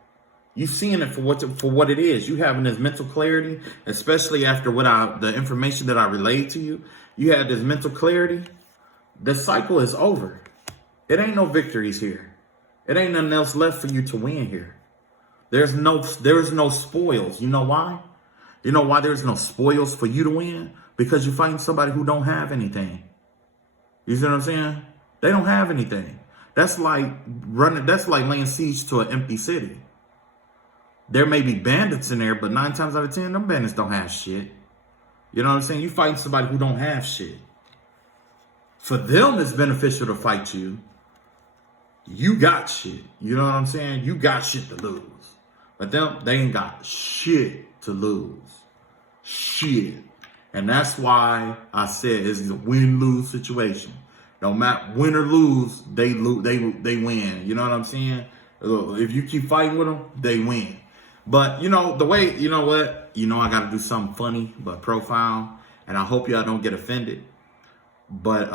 You seeing it for what it is. You having this mental clarity, especially after the information that I relayed to you. You had this mental clarity. The cycle is over. It ain't no victories here. It ain't nothing else left for you to win here. There's no spoils. You know why? You know why there's no spoils for you to win? Because you find somebody who don't have anything. You see what I'm saying? They don't have anything. That's like laying siege to an empty city. There may be bandits in there, but 9 times out of 10, them bandits don't have shit. You know what I'm saying? You fighting somebody who don't have shit. For them, it's beneficial to fight you. You got shit. You know what I'm saying? You got shit to lose. But them, they ain't got shit to lose. Shit. And that's why I said it's a win-lose situation. No matter win or lose, they win. You know what I'm saying? If you keep fighting with them, they win. But the way, you know what? I got to do something funny but profound, and I hope y'all don't get offended. But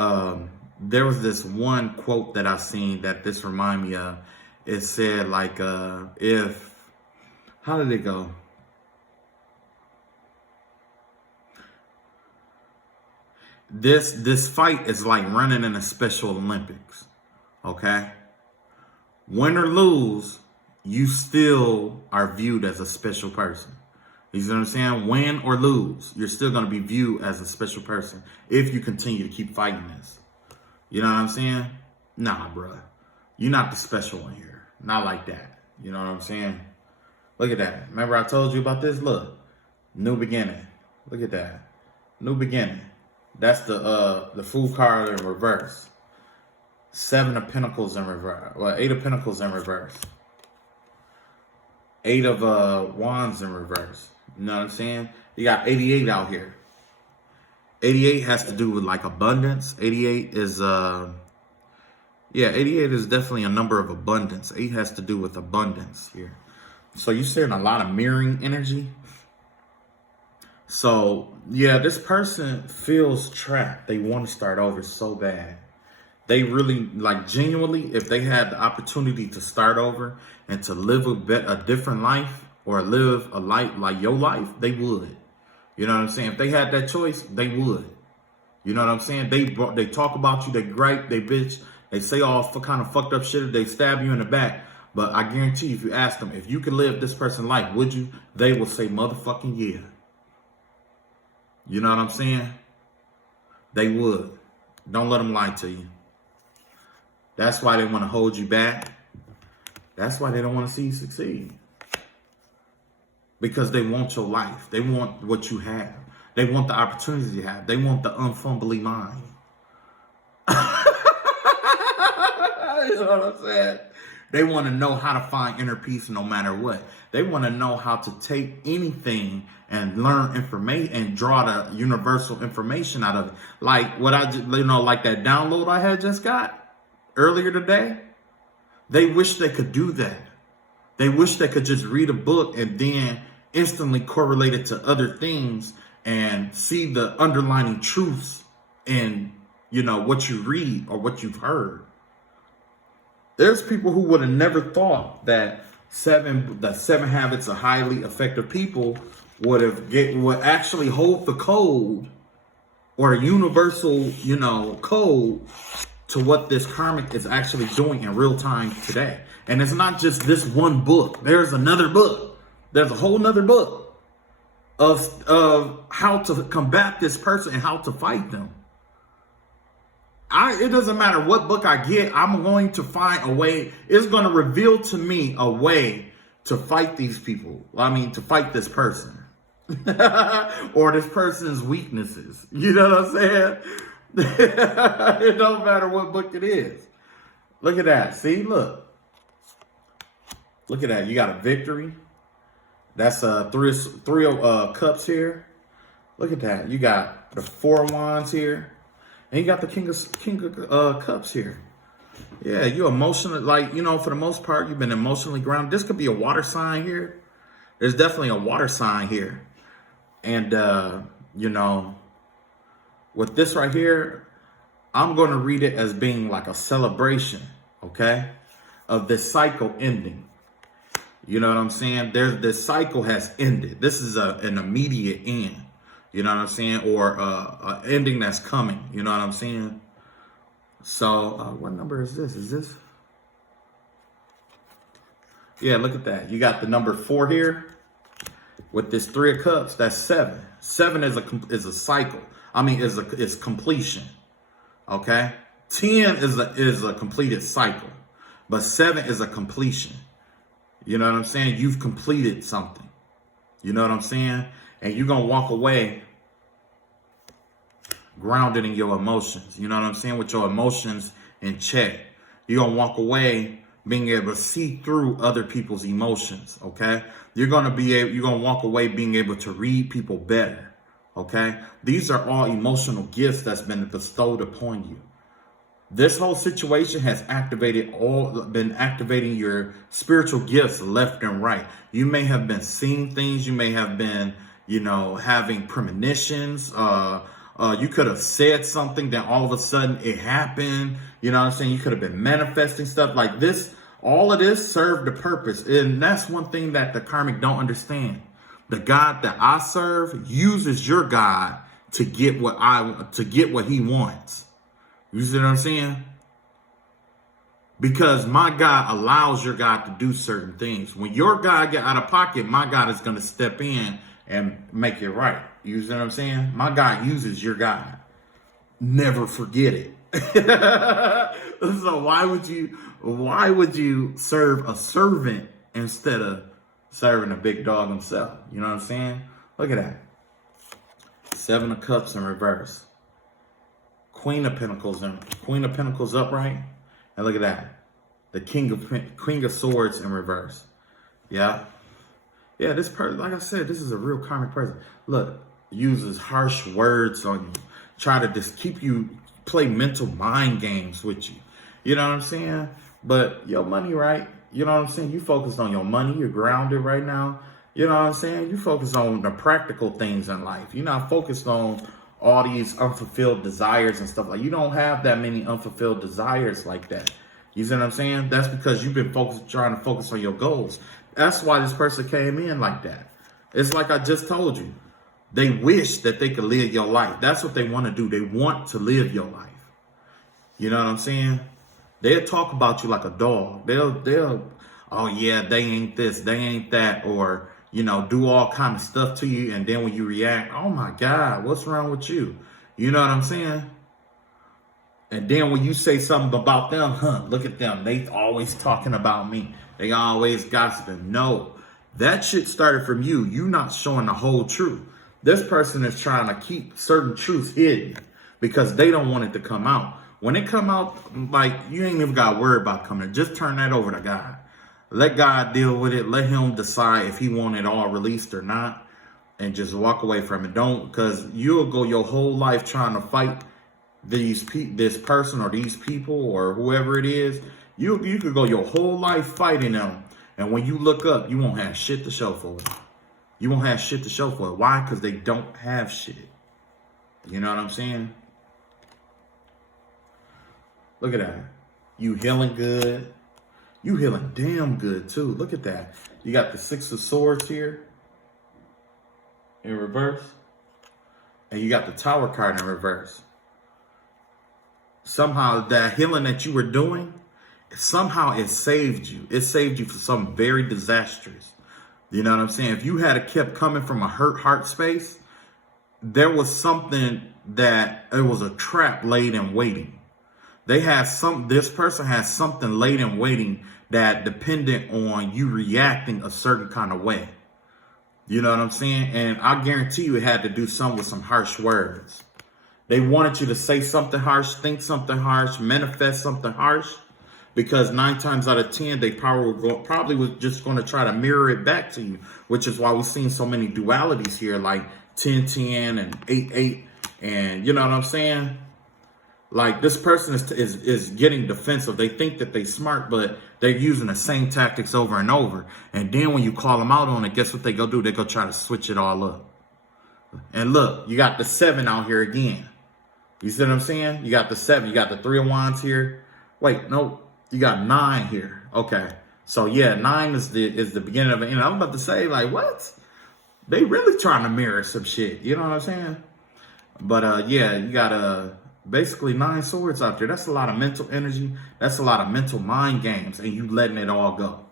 there was this one quote that I seen that this remind me of. It said like, how did it go? This fight is like running in a Special Olympics. Okay? Win or lose, you still are viewed as a special person. You see what I'm saying? Win or lose, you're still going to be viewed as a special person if you continue to keep fighting this. You know what I'm saying? Nah, bruh. You're not the special one here. Not like that. You know what I'm saying? Look at that. Remember I told you about this? Look. New beginning. Look at that. New beginning. That's the Fool card in reverse. 7 of Pentacles in reverse. Well, 8 of Pentacles in reverse. 8 of Wands in reverse. You know what I'm saying? You got 88 out here. 88 has to do with like abundance. 88 is 88 is definitely a number of abundance. 8 has to do with abundance here. So you're seeing a lot of mirroring energy. So yeah, this person feels trapped. They want to start over so bad. They really, like, genuinely, if they had the opportunity to start over and to live a different life or live a life like your life, they would. You know what I'm saying? If they had that choice, they would. You know what I'm saying? They talk about you, they gripe, they bitch, they say all kind of fucked up shit, they stab you in the back. But I guarantee you, if you ask them, if you could live this person's life, would you? They will say motherfucking yeah. You know what I'm saying? They would. Don't let them lie to you. That's why they want to hold you back. That's why they don't want to see you succeed. Because they want your life. They want what you have. They want the opportunities you have. They want the unfumbly mind. You know what I'm saying? They want to know how to find inner peace no matter what. They want to know how to take anything and learn information and draw the universal information out of it. Like what I just, like that download I had just got earlier today. They wish they could do that. They wish they could just read a book and then instantly correlate it to other things and see the underlying truths in, what you read or what you've heard. There's people who would have never thought that the 7 habits of highly effective people would actually hold the code or a universal, code to what this karmic is actually doing in real time today. And it's not just this one book. There's another book. There's a whole nother book of how to combat this person and how to fight them. It doesn't matter what book I get, I'm going to find a way. It's going to reveal to me a way to fight these people. To fight this person. Or this person's weaknesses. You know what I'm saying? It don't matter what book it is. Look at that. See, look. Look at that. You got a victory. That's three of cups here. Look at that. You got the 4 of wands here. And you got the king of cups here. Yeah, you emotional, for the most part, you've been emotionally grounded. This could be a water sign here. There's definitely a water sign here. And, with this right here, I'm going to read it as being like a celebration, okay, of this cycle ending. You know what I'm saying? This cycle has ended. This is an immediate end. You know what I'm saying? Or an ending that's coming. You know what I'm saying? So, what number is this? Is this? Yeah, look at that. You got the number 4 here with this 3 of cups. That's 7. 7 is a cycle. Is completion. Okay? 10 is a completed cycle. But 7 is a completion. You know what I'm saying? You've completed something. You know what I'm saying? And you're going to walk away grounded in your emotions. You know what I'm saying? With your emotions in check. You're going to walk away being able to see through other people's emotions, okay? You're going to walk away being able to read people better, okay? These are all emotional gifts that's been bestowed upon you. This whole situation has been activating your spiritual gifts left and right. You may have been seeing things. You may have been, having premonitions. You could have said something, then all of a sudden it happened. You know what I'm saying? You could have been manifesting stuff like this. All of this served a purpose. And that's one thing that the karmic don't understand. The God that I serve uses your God to get what he wants. You see what I'm saying? Because my God allows your God to do certain things. When your God get out of pocket, my God is going to step in and make it right. You see what I'm saying? My God uses your God. Never forget it. So why would you serve a servant instead of serving a big dog himself? You know what I'm saying? Look at that. 7 of Cups in reverse. Queen of Pentacles upright. And look at that. The Queen of Swords in reverse. Yeah. Yeah, this person, like I said, this is a real karmic person. Look, uses harsh words on you. Try to just keep you, play mental mind games with you. You know what I'm saying? But your money, right? You know what I'm saying? You focused on your money. You're grounded right now. You know what I'm saying? You focus on the practical things in life. You're not focused on all these unfulfilled desires and stuff. Like, you don't have that many unfulfilled desires like that. You see what I'm saying? That's because you've been trying to focus on your goals. That's why this person came in like that. It's like I just told you. They wish that they could live your life. That's what they want to do. They want to live your life. You know what I'm saying? They'll talk about you like a dog. They'll, oh yeah, they ain't this, they ain't that, or, do all kind of stuff to you. And then when you react, oh my God, what's wrong with you? You know what I'm saying? And then when you say something about them, look at them. They always talking about me. They always gossiping. No, that shit started from you. You not showing the whole truth. This person is trying to keep certain truths hidden because they don't want it to come out. When it come out, like, you ain't even got to worry about coming. Just turn that over to God. Let God deal with it. Let him decide if he want it all released or not. And just walk away from it. Don't, because you'll go your whole life trying to fight this person or these people or whoever it is. You could go your whole life fighting them. And when you look up, you won't have shit to show for it. You won't have shit to show for it. Why? Because they don't have shit. You know what I'm saying? Look at that. You healing good. You healing damn good too. Look at that. You got the 6 of Swords here in reverse. And you got the Tower card in reverse. Somehow that healing that you were doing, somehow it saved you. It saved you from something very disastrous. You know what I'm saying? If you had kept coming from a hurt heart space, there was something that it was a trap laid in waiting. This person has something laid in waiting that depended on you reacting a certain kind of way. You know what I'm saying? And I guarantee you it had to do something with some harsh words. They wanted you to say something harsh, think something harsh, manifest something harsh. Because 9 times out of 10, they probably was just going to try to mirror it back to you. Which is why we've seen so many dualities here, like 10-10 and 8-8. And you know what I'm saying? Like, this person is getting defensive. They think that they're smart, but they're using the same tactics over and over. And then when you call them out on it, guess what they go do? They go try to switch it all up. And look, you got the 7 out here again. You see what I'm saying? You got the 7. You got the 3 of Wands here. Wait, no. You got 9 here. Okay. So, yeah, 9 is the beginning of it. And I'm about to say, like, what? They really trying to mirror some shit. You know what I'm saying? But, yeah, you got basically 9 swords out there. That's a lot of mental energy. That's a lot of mental mind games. And you letting it all go.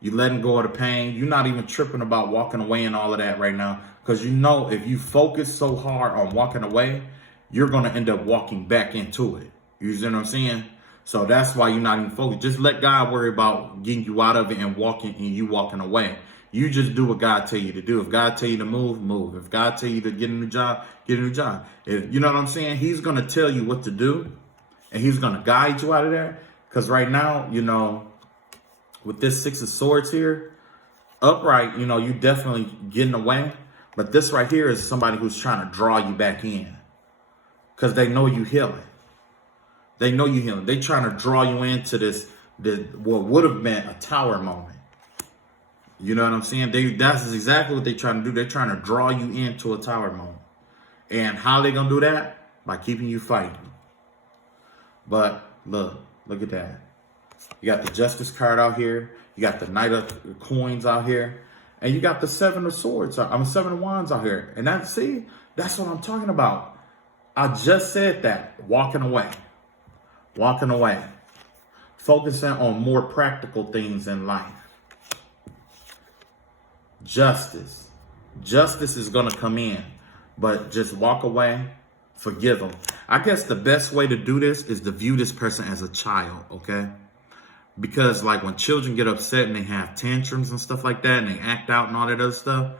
You letting go of the pain. You're not even tripping about walking away and all of that right now. Because you know if you focus so hard on walking away, you're going to end up walking back into it. You see what I'm saying? So that's why you're not even focused. Just let God worry about getting you out of it and you walking away. You just do what God tell you to do. If God tell you to move, move. If God tell you to get a new job, get a new job. If, you know what I'm saying? He's going to tell you what to do. And he's going to guide you out of there. Because right now, you know, with this Six of Swords here, upright, you know, you definitely getting away. But this right here is somebody who's trying to draw you back in because they know you healing. They know you healing. They trying to draw you into what would have been a tower moment. You know what I'm saying? That's exactly what they're trying to do. They're trying to draw you into a tower moment. And how they gonna do that? By keeping you fighting. But look at that. You got the Justice card out here. You got the Knight of Coins out here. And you got the Seven of Swords. Seven of Wands out here. And that's what I'm talking about. I just said that. Walking away. Walking away. Focusing on more practical things in life. Justice. Justice is going to come in. But just walk away. Forgive them. I guess the best way to do this is to view this person as a child, okay? Because like when children get upset and they have tantrums and stuff like that and they act out and all that other stuff,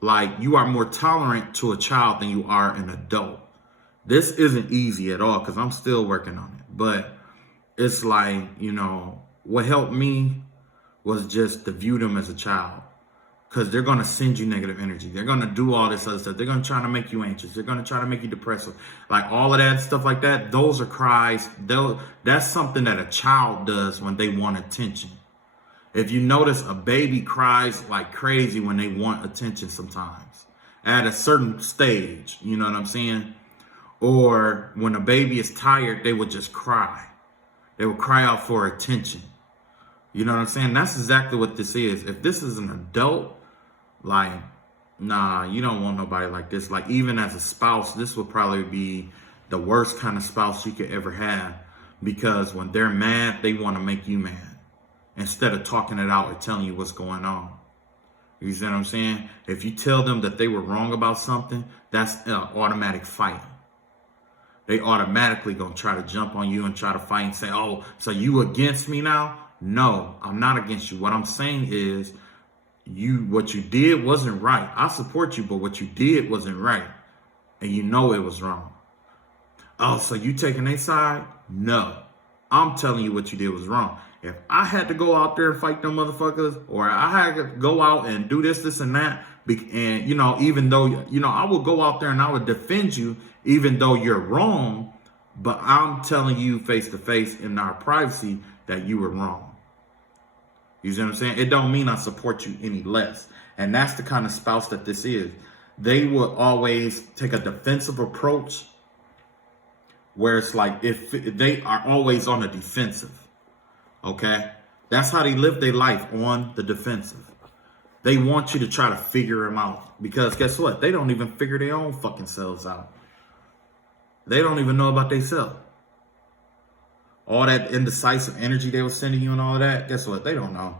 like you are more tolerant to a child than you are an adult. This isn't easy at all because I'm still working on it. But it's like, you know, what helped me was just to view them as a child. Because they're going to send you negative energy. They're going to do all this other stuff. They're going to try to make you anxious. They're going to try to make you depressive. Like all of that stuff like that, those are cries. That's something that a child does when they want attention. If you notice, a baby cries like crazy when they want attention sometimes. At a certain stage, you know what I'm saying? Or when a baby is tired, they would just cry. They would cry out for attention. You know what I'm saying? That's exactly what this is. If this is an adult, like, nah, you don't want nobody like this. Like, even as a spouse, this would probably be the worst kind of spouse you could ever have. Because when they're mad, they want to make you mad. Instead of talking it out or telling you what's going on. You see what I'm saying? If you tell them that they were wrong about something, that's an automatic fight. They automatically gonna try to jump on you and try to fight and say, oh, so you against me now? No, I'm not against you. What I'm saying is, what you did wasn't right. I support you, but what you did wasn't right. And you know it was wrong. Oh, so you taking their side? No. I'm telling you what you did was wrong. If I had to go out there and fight them motherfuckers, or I had to go out and do this and that, and, you know, even though, you know, I would go out there and I would defend you, even though you're wrong, but I'm telling you face to face in our privacy that you were wrong. You see what I'm saying? It don't mean I support you any less. And that's the kind of spouse that this is. They will always take a defensive approach where it's like if they are always on the defensive. Okay? That's how they live their life, on the defensive. They want you to try to figure them out. Because guess what? They don't even figure their own fucking selves out. They don't even know about themselves. All that indecisive energy they were sending you and all of that, guess what? They don't know.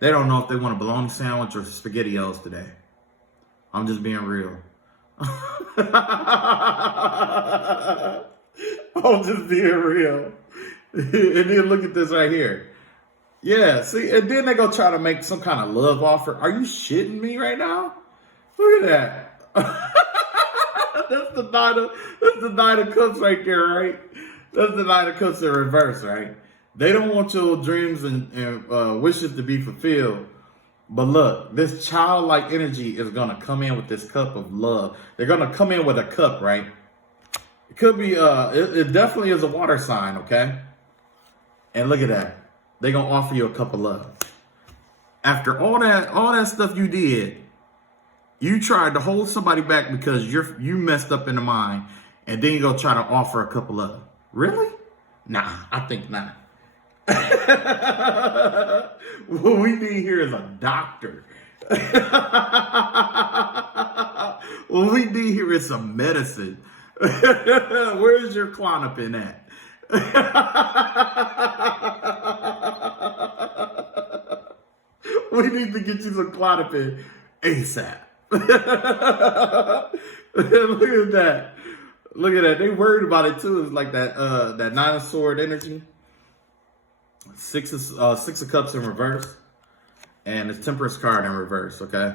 They don't know if they want a bologna sandwich or SpaghettiOs today. I'm just being real. I'm just being real. And then look at this right here. Yeah, see, and then they go try to make some kind of love offer. Are you shitting me right now? Look at that. That's the Nine of Cups right there, right? That's the Nine of Cups in reverse, right? They don't want your dreams and wishes to be fulfilled. But look, this childlike energy is going to come in with this cup of love. They're going to come in with a cup, right? It could be, it definitely is a water sign, okay? And look at that. They're going to offer you a cup of love. After all that stuff you did, you tried to hold somebody back because you messed up in the mind, and then you go try to offer a cup of love. Really? Nah, I think not. What we need here is a doctor. What we need here is some medicine. Where's your Klonopin at? We need to get you some Klonopin ASAP. Look at that. Look at that. They worried about it too. It's like that Nine of Sword energy. Six of Cups in reverse. And it's Temperance card in reverse, okay?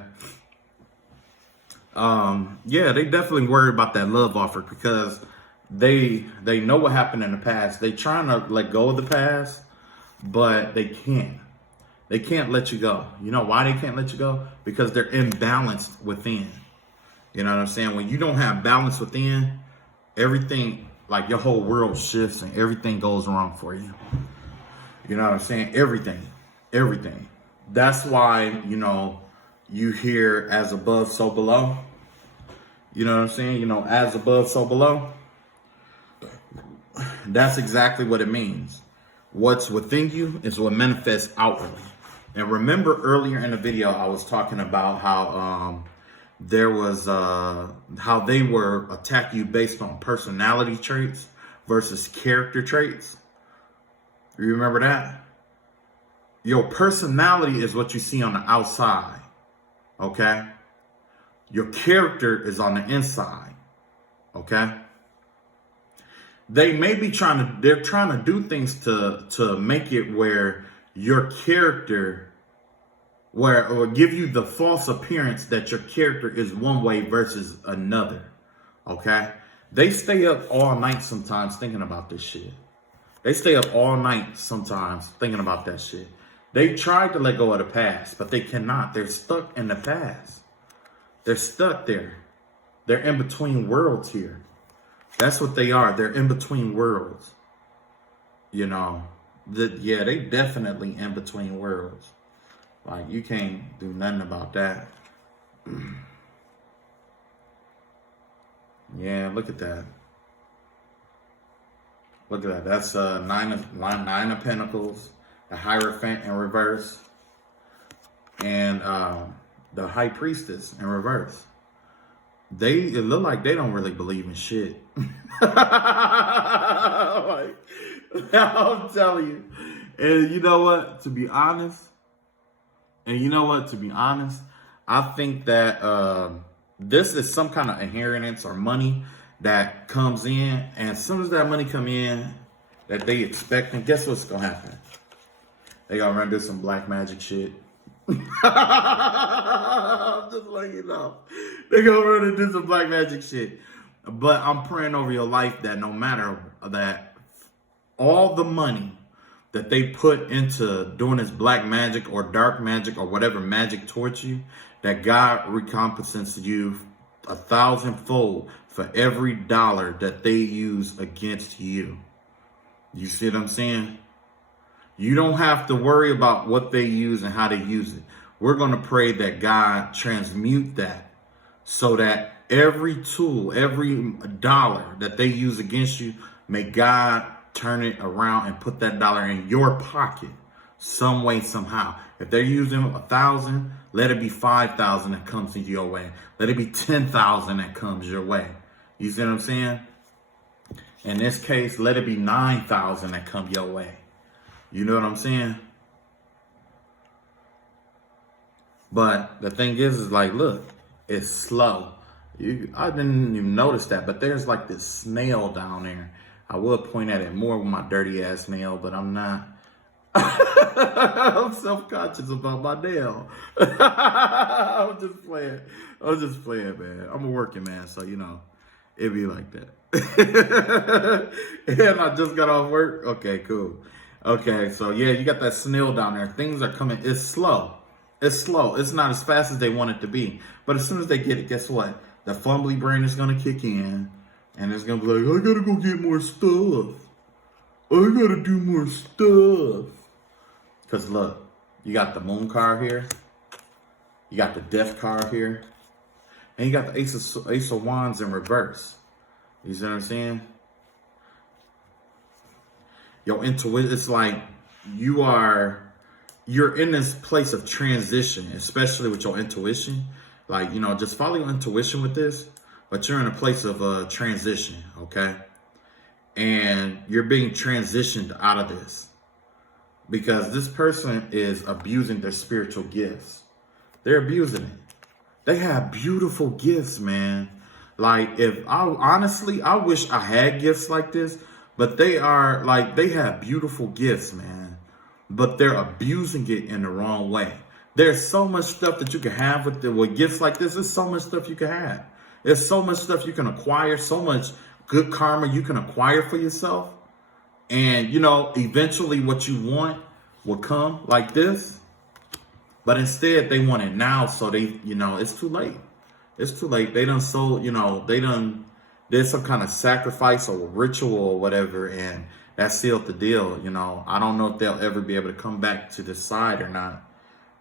Yeah, they definitely worried about that love offer because they know what happened in the past. They trying to let go of the past, but they can't. They can't let you go. You know why they can't let you go? Because they're imbalanced within. You know what I'm saying? When you don't have balance within, everything, like your whole world shifts and everything goes wrong for you. You know what I'm saying? Everything. That's why, you know, you hear as above, so below. You know what I'm saying? You know, as above, so below. That's exactly what it means. What's within you is what manifests outwardly. And remember earlier in the video, I was talking about how there was how they were attack you based on personality traits versus character traits. You remember that? Your personality is what you see on the outside. Okay? Your character is on the inside. Okay? They may be they're trying to do things to make it where your character, or give you the false appearance that your character is one way versus another. Okay? They stay up all night sometimes thinking about this shit. They stay up all night sometimes thinking about that shit. They tried to let go of the past, but they cannot. They're stuck in the past. They're stuck there. They're in between worlds here. That's what they are. They're in between worlds. You know, yeah, they definitely in between worlds. Like, you can't do nothing about that. Yeah, look at that. Look at that. That's nine of Pentacles, the Hierophant in reverse, and the High Priestess in reverse. It look like they don't really believe in shit. Like, I'm telling you. And you know what? To be honest, I think that this is some kind of inheritance or money that comes in. And as soon as that money come in that they expect, and guess what's going to happen? They going to run do some black magic shit. I'm just letting you know. They're going to run and do some black magic shit. But I'm praying over your life that no matter that, all the money that they put into doing this black magic or dark magic or whatever magic towards you, that God recompenses you 1,000-fold for every dollar that they use against you. You see what I'm saying? You don't have to worry about what they use and how they use it. We're going to pray that God transmute that so that every tool, every dollar that they use against you, may God turn it around and put that dollar in your pocket some way, somehow. If they're using 1,000, let it be 5,000 that comes your way. Let it be 10,000 that comes your way. You see what I'm saying? In this case, let it be 9,000 that come your way. You know what I'm saying? But the thing is like, look, it's slow. I didn't even notice that, but there's like this snail down there. I would point at it more with my dirty ass nail, but I'm not. I'm self-conscious about my nail. I'm just playing, man. I'm a working man, so you know, it be like that. And I just got off work. Okay, cool. Okay, so yeah, you got that snail down there. Things are coming. It's slow. It's not as fast as they want it to be. But as soon as they get it, guess what? The fumbly brain is going to kick in. And it's going to be like, I got to go get more stuff. I got to do more stuff. Because look, you got the moon card here. You got the death card here. And you got the ace of wands in reverse. You see what I'm saying? Your intuition, it's like you're in this place of transition, especially with your intuition. Like, you know, just follow your intuition with this, but you're in a place of transition, okay? And you're being transitioned out of this because this person is abusing their spiritual gifts. They're abusing it. They have beautiful gifts, man. Like, I wish I had gifts like this, but they have beautiful gifts, man. But they're abusing it in the wrong way. There's so much stuff that you can have with gifts like this. There's so much stuff you can have. There's so much stuff you can acquire, so much good karma you can acquire for yourself. And, you know, eventually what you want will come like this. But instead, they want it now, so they, it's too late. It's too late. They done sold, they done did some kind of sacrifice or ritual or whatever, and that sealed the deal. I don't know if they'll ever be able to come back to this side or not,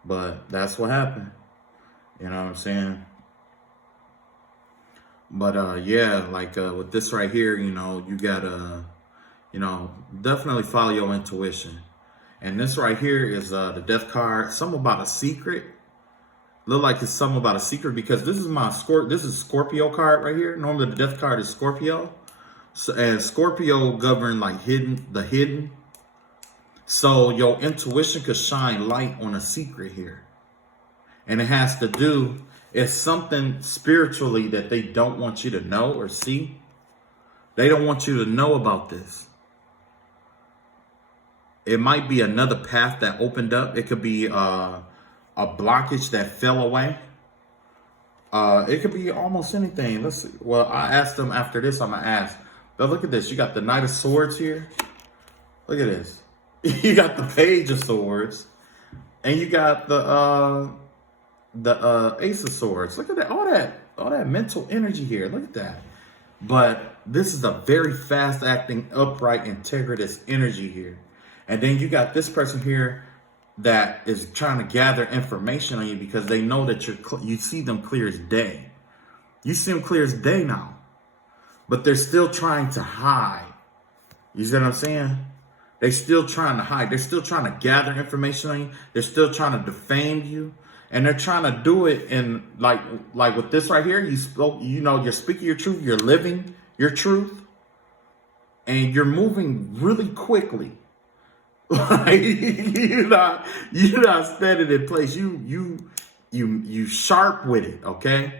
but that's what happened. You know what I'm saying? But yeah, like with this right here, you gotta, definitely follow your intuition. And this right here is the death card. Something about a secret. Look like it's something about a secret, because this is this is Scorpio card right here. Normally the death card is Scorpio. So, and Scorpio govern like the hidden. So your intuition could shine light on a secret here. And it has to do, it's something spiritually that they don't want you to know or see. They don't want you to know about this. It might be another path that opened up. It could be a blockage that fell away. It could be almost anything. Let's see. Well, I asked them after this, I'm going to ask. But look at this. You got the Knight of Swords here. Look at this. You got the Page of Swords. And you got the Ace of Swords. Look at that. All that mental energy here. Look at that. But this is a very fast acting, upright, integritous energy here. And then you got this person here that is trying to gather information on you, because they know that you see them clear as day. You see them clear as day now. But they're still trying to hide. You see what I'm saying? They're still trying to hide. They're still trying to gather information on you. They're still trying to defame you. And they're trying to do it in like with this right here. You're speaking your truth. You're living your truth. And you're moving really quickly. Like, you're not standing in place. You sharp with it, okay?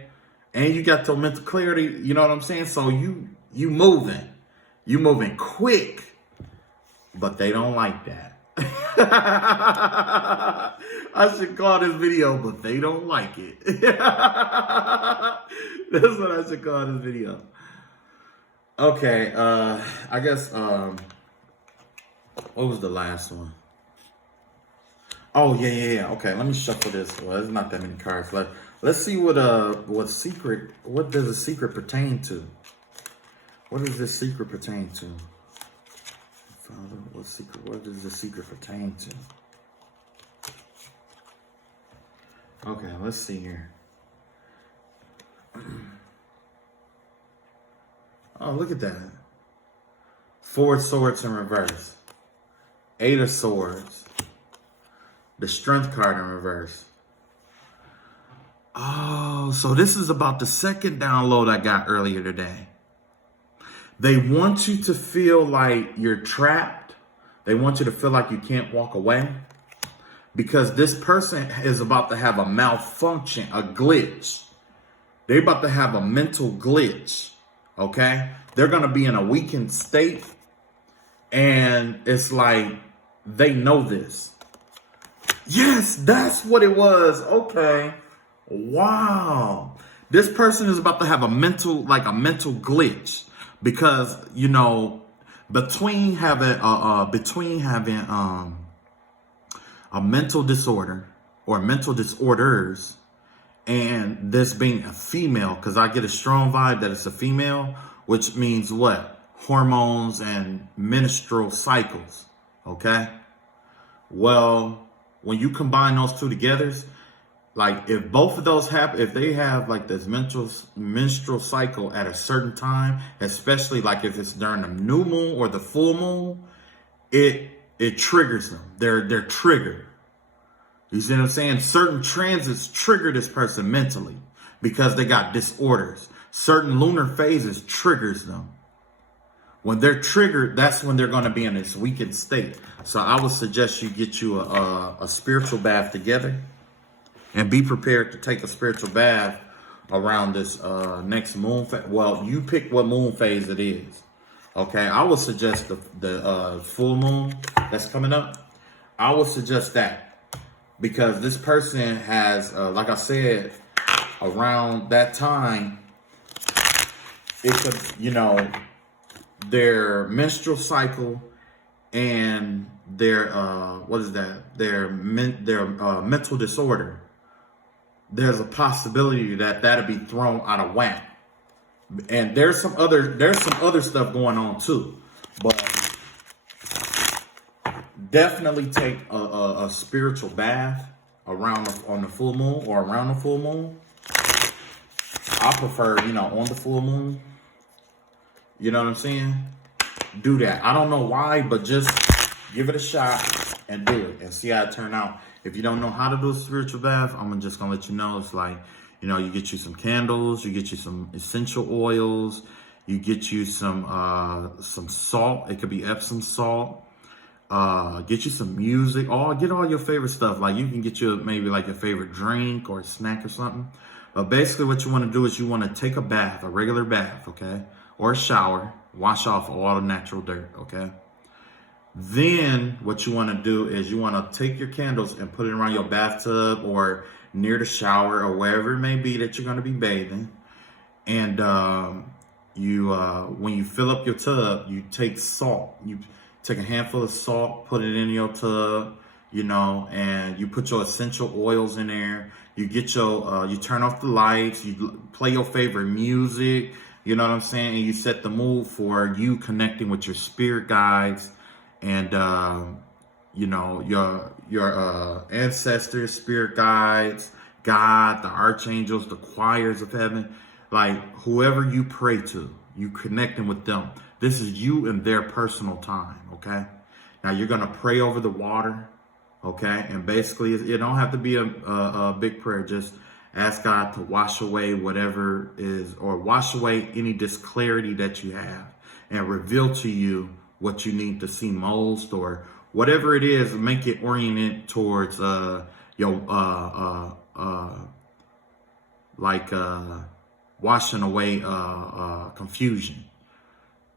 And you got the mental clarity, you know what I'm saying? So you moving quick, but they don't like that. I should call this video, but they don't like it. That's what I should call this video. Okay, I guess what was the last one? Oh, yeah. Okay, let me shuffle this. Well, there's not that many cards. Let's see what does a secret pertain to? What does this secret pertain to? Father, what does the secret pertain to? Okay, let's see here. Oh, look at that. 4 swords in reverse. 8 of Swords. The Strength card in reverse. Oh, so this is about the second download I got earlier today. They want you to feel like you're trapped. They want you to feel like you can't walk away. Because this person is about to have a malfunction, a glitch. They're about to have a mental glitch. Okay? They're going to be in a weakened state. And it's like, they know this. Yes, that's what it was. Okay. Wow. This person is about to have a mental glitch, because, between having a mental disorder or mental disorders and this being a female, because I get a strong vibe that it's a female, which means what? Hormones and menstrual cycles. Okay. Well, when you combine those two together, like if both of those happen, if they have like this menstrual cycle at a certain time, especially like if it's during the new moon or the full moon, it triggers them. They're triggered. You see what I'm saying? Certain transits trigger this person mentally because they got disorders. Certain lunar phases triggers them. When they're triggered, that's when they're going to be in this weakened state. So I would suggest you get you a spiritual bath together and be prepared to take a spiritual bath around this next moon phase. Well, you pick what moon phase it is. Okay, I would suggest the full moon that's coming up. I would suggest that because this person has, like I said, around that time, it could, their menstrual cycle and their their mental disorder, there's a possibility that that'll be thrown out of whack. And there's some other stuff going on too, but definitely take a spiritual bath on the full moon or around the full moon. I prefer, on the full moon. You know what I'm saying? Do that. I don't know why, but just give it a shot and do it and see how it turn out. If you don't know how to do a spiritual bath, I'm just gonna let you know. It's like, you get you some candles, you get you some essential oils, you get you some salt. It could be Epsom salt. Get you some music. Get all your favorite stuff. Like you can get you maybe like your favorite drink or a snack or something. But basically what you want to do is you want to take a bath, a regular bath, okay? Or a shower. Wash off all the natural dirt, okay? Then what you want to do is you want to take your candles and put it around your bathtub or near the shower or wherever it may be that you're going to be bathing. And when you fill up your tub, you take salt. You take a handful of salt, put it in your tub, and you put your essential oils in there. You get you turn off the lights, you play your favorite music, you know what I'm saying? And you set the mood for you connecting with your spirit guides and, your ancestors, spirit guides, God, the archangels, the choirs of heaven, like whoever you pray to, you connecting with them. This is you and their personal time, okay? Now you're going to pray over the water, okay? And basically, it don't have to be a big prayer. Just ask God to wash away whatever is, or wash away any disclarity that you have and reveal to you what you need to see most, or whatever it is, make it oriented towards washing away confusion.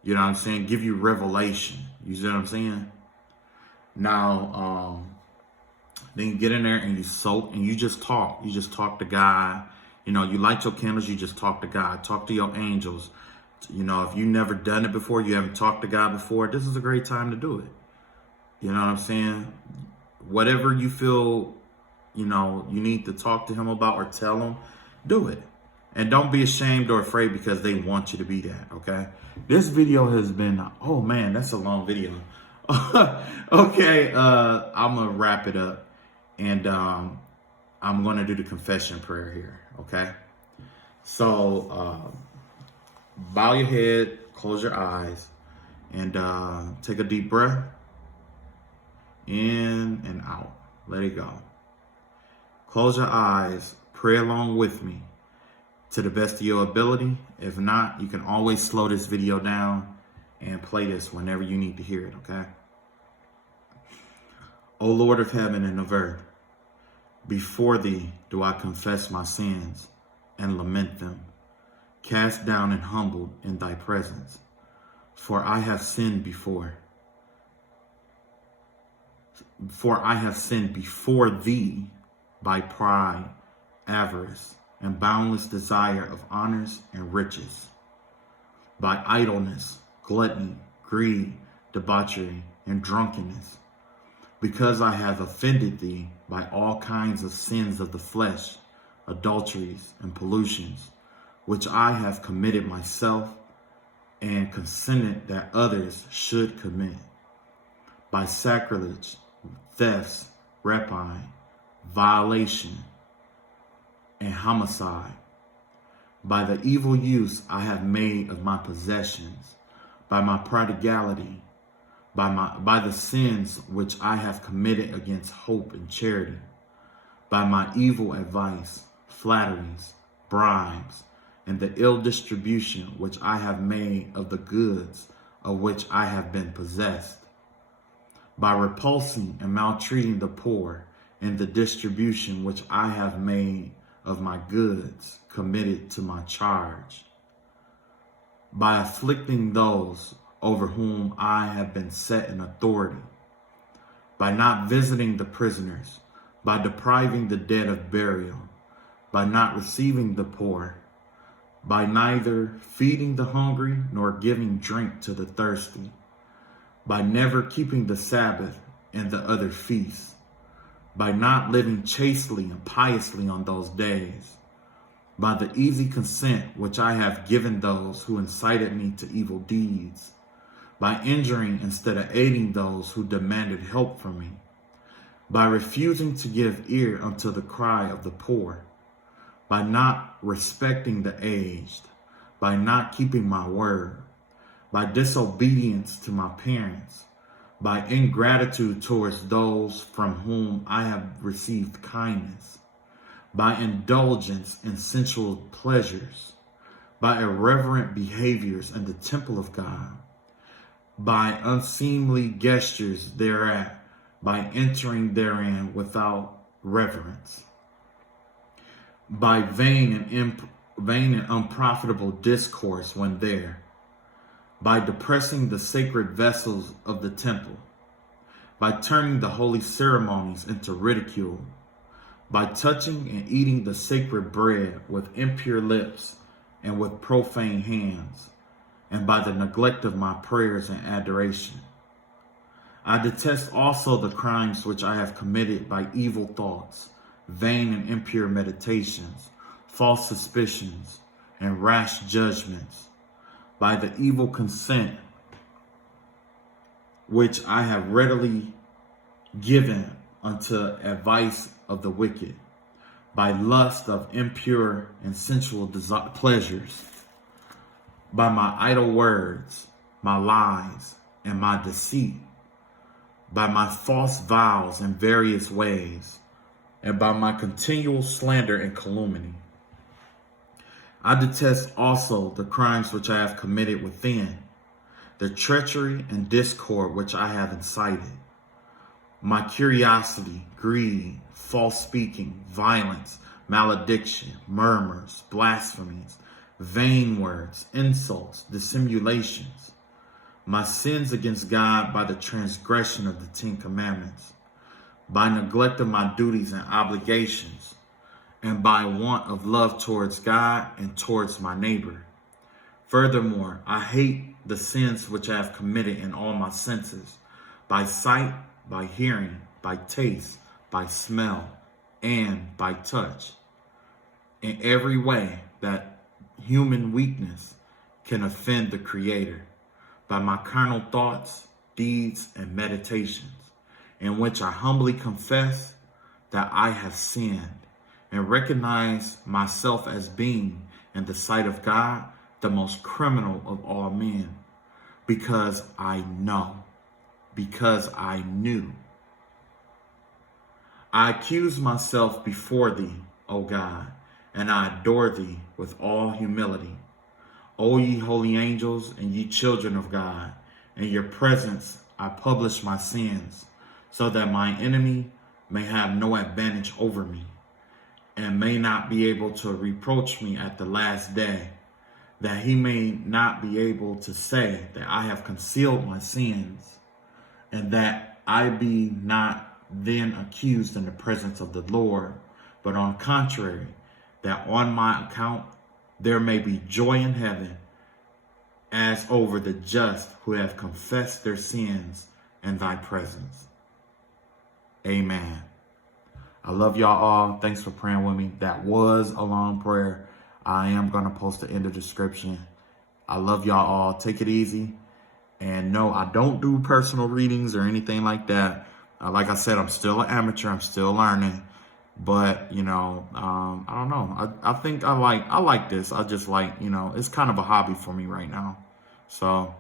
You know what I'm saying? Give you revelation. You see what I'm saying? Now, then you get in there and you soak and you just talk. You just talk to God. You light your candles, you just talk to God. Talk to your angels. If you've never done it before, you haven't talked to God before, this is a great time to do it. You know what I'm saying? Whatever you feel, you need to talk to him about or tell him, do it. And don't be ashamed or afraid because they want you to be that, okay? This video has been, oh man, that's a long video. Okay, I'm going to wrap it up. And I'm going to do the confession prayer here, okay? So, bow your head, close your eyes, and take a deep breath. In and out. Let it go. Close your eyes. Pray along with me to the best of your ability. If not, you can always slow this video down and play this whenever you need to hear it, okay? O Lord of heaven and of earth, before thee do I confess my sins and lament them, cast down and humbled in thy presence. For I have sinned before thee by pride, avarice, and boundless desire of honors and riches, by idleness, gluttony, greed, debauchery, and drunkenness, because I have offended thee by all kinds of sins of the flesh, adulteries, and pollutions, which I have committed myself and consented that others should commit, by sacrilege, thefts, rapine, violation, and homicide, by the evil use I have made of my possessions, by my prodigality, by the sins which I have committed against hope and charity, by my evil advice, flatteries, bribes, and the ill distribution which I have made of the goods of which I have been possessed, by repulsing and maltreating the poor in the distribution which I have made of my goods committed to my charge, by afflicting those over whom I have been set in authority, by not visiting the prisoners, by depriving the dead of burial, by not receiving the poor, by neither feeding the hungry nor giving drink to the thirsty, by never keeping the Sabbath and the other feasts, by not living chastely and piously on those days, by the easy consent which I have given those who incited me to evil deeds, by injuring instead of aiding those who demanded help from me, by refusing to give ear unto the cry of the poor, by not respecting the aged, by not keeping my word, by disobedience to my parents, by ingratitude towards those from whom I have received kindness, by indulgence in sensual pleasures, by irreverent behaviors in the temple of God, by unseemly gestures thereat, by entering therein without reverence, by vain and unprofitable discourse when there, by depressing the sacred vessels of the temple, by turning the holy ceremonies into ridicule, by touching and eating the sacred bread with impure lips and with profane hands, and by the neglect of my prayers and adoration. I detest also the crimes which I have committed by evil thoughts, vain and impure meditations, false suspicions, and rash judgments, by the evil consent which I have readily given unto advice of the wicked, by lust of impure and sensual pleasures, by my idle words, my lies, and my deceit, by my false vows in various ways, and by my continual slander and calumny. I detest also the crimes which I have committed within, the treachery and discord which I have incited, my curiosity, greed, false speaking, violence, malediction, murmurs, blasphemies, vain words, insults, dissimulations, my sins against God by the transgression of the 10 Commandments, by neglect of my duties and obligations, and by want of love towards God and towards my neighbor. Furthermore, I hate the sins which I have committed in all my senses, by sight, by hearing, by taste, by smell, and by touch, in every way that human weakness can offend the Creator, by my carnal thoughts, deeds, and meditations, in which I humbly confess that I have sinned, and recognize myself as being, in the sight of God, the most criminal of all men, because I knew. I accuse myself before thee, O God, and I adore thee with all humility. O ye holy angels and ye children of God, in your presence I publish my sins, so that my enemy may have no advantage over me, and may not be able to reproach me at the last day, that he may not be able to say that I have concealed my sins, and that I be not then accused in the presence of the Lord, but on contrary, that on my account there may be joy in heaven, as over the just who have confessed their sins in thy presence. Amen. I love y'all all. Thanks for praying with me. That was a long prayer. I am going to post it in the description. I love y'all all. Take it easy. And no, I don't do personal readings or anything like that. Like I said, I'm still an amateur. I'm still learning. But, you know, I don't know. I think I like this. I just like, you know, it's kind of a hobby for me right now. So, all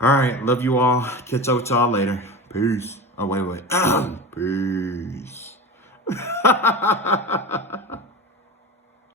right. Love you all. Catch up with y'all later. Peace. Oh, wait. Peace.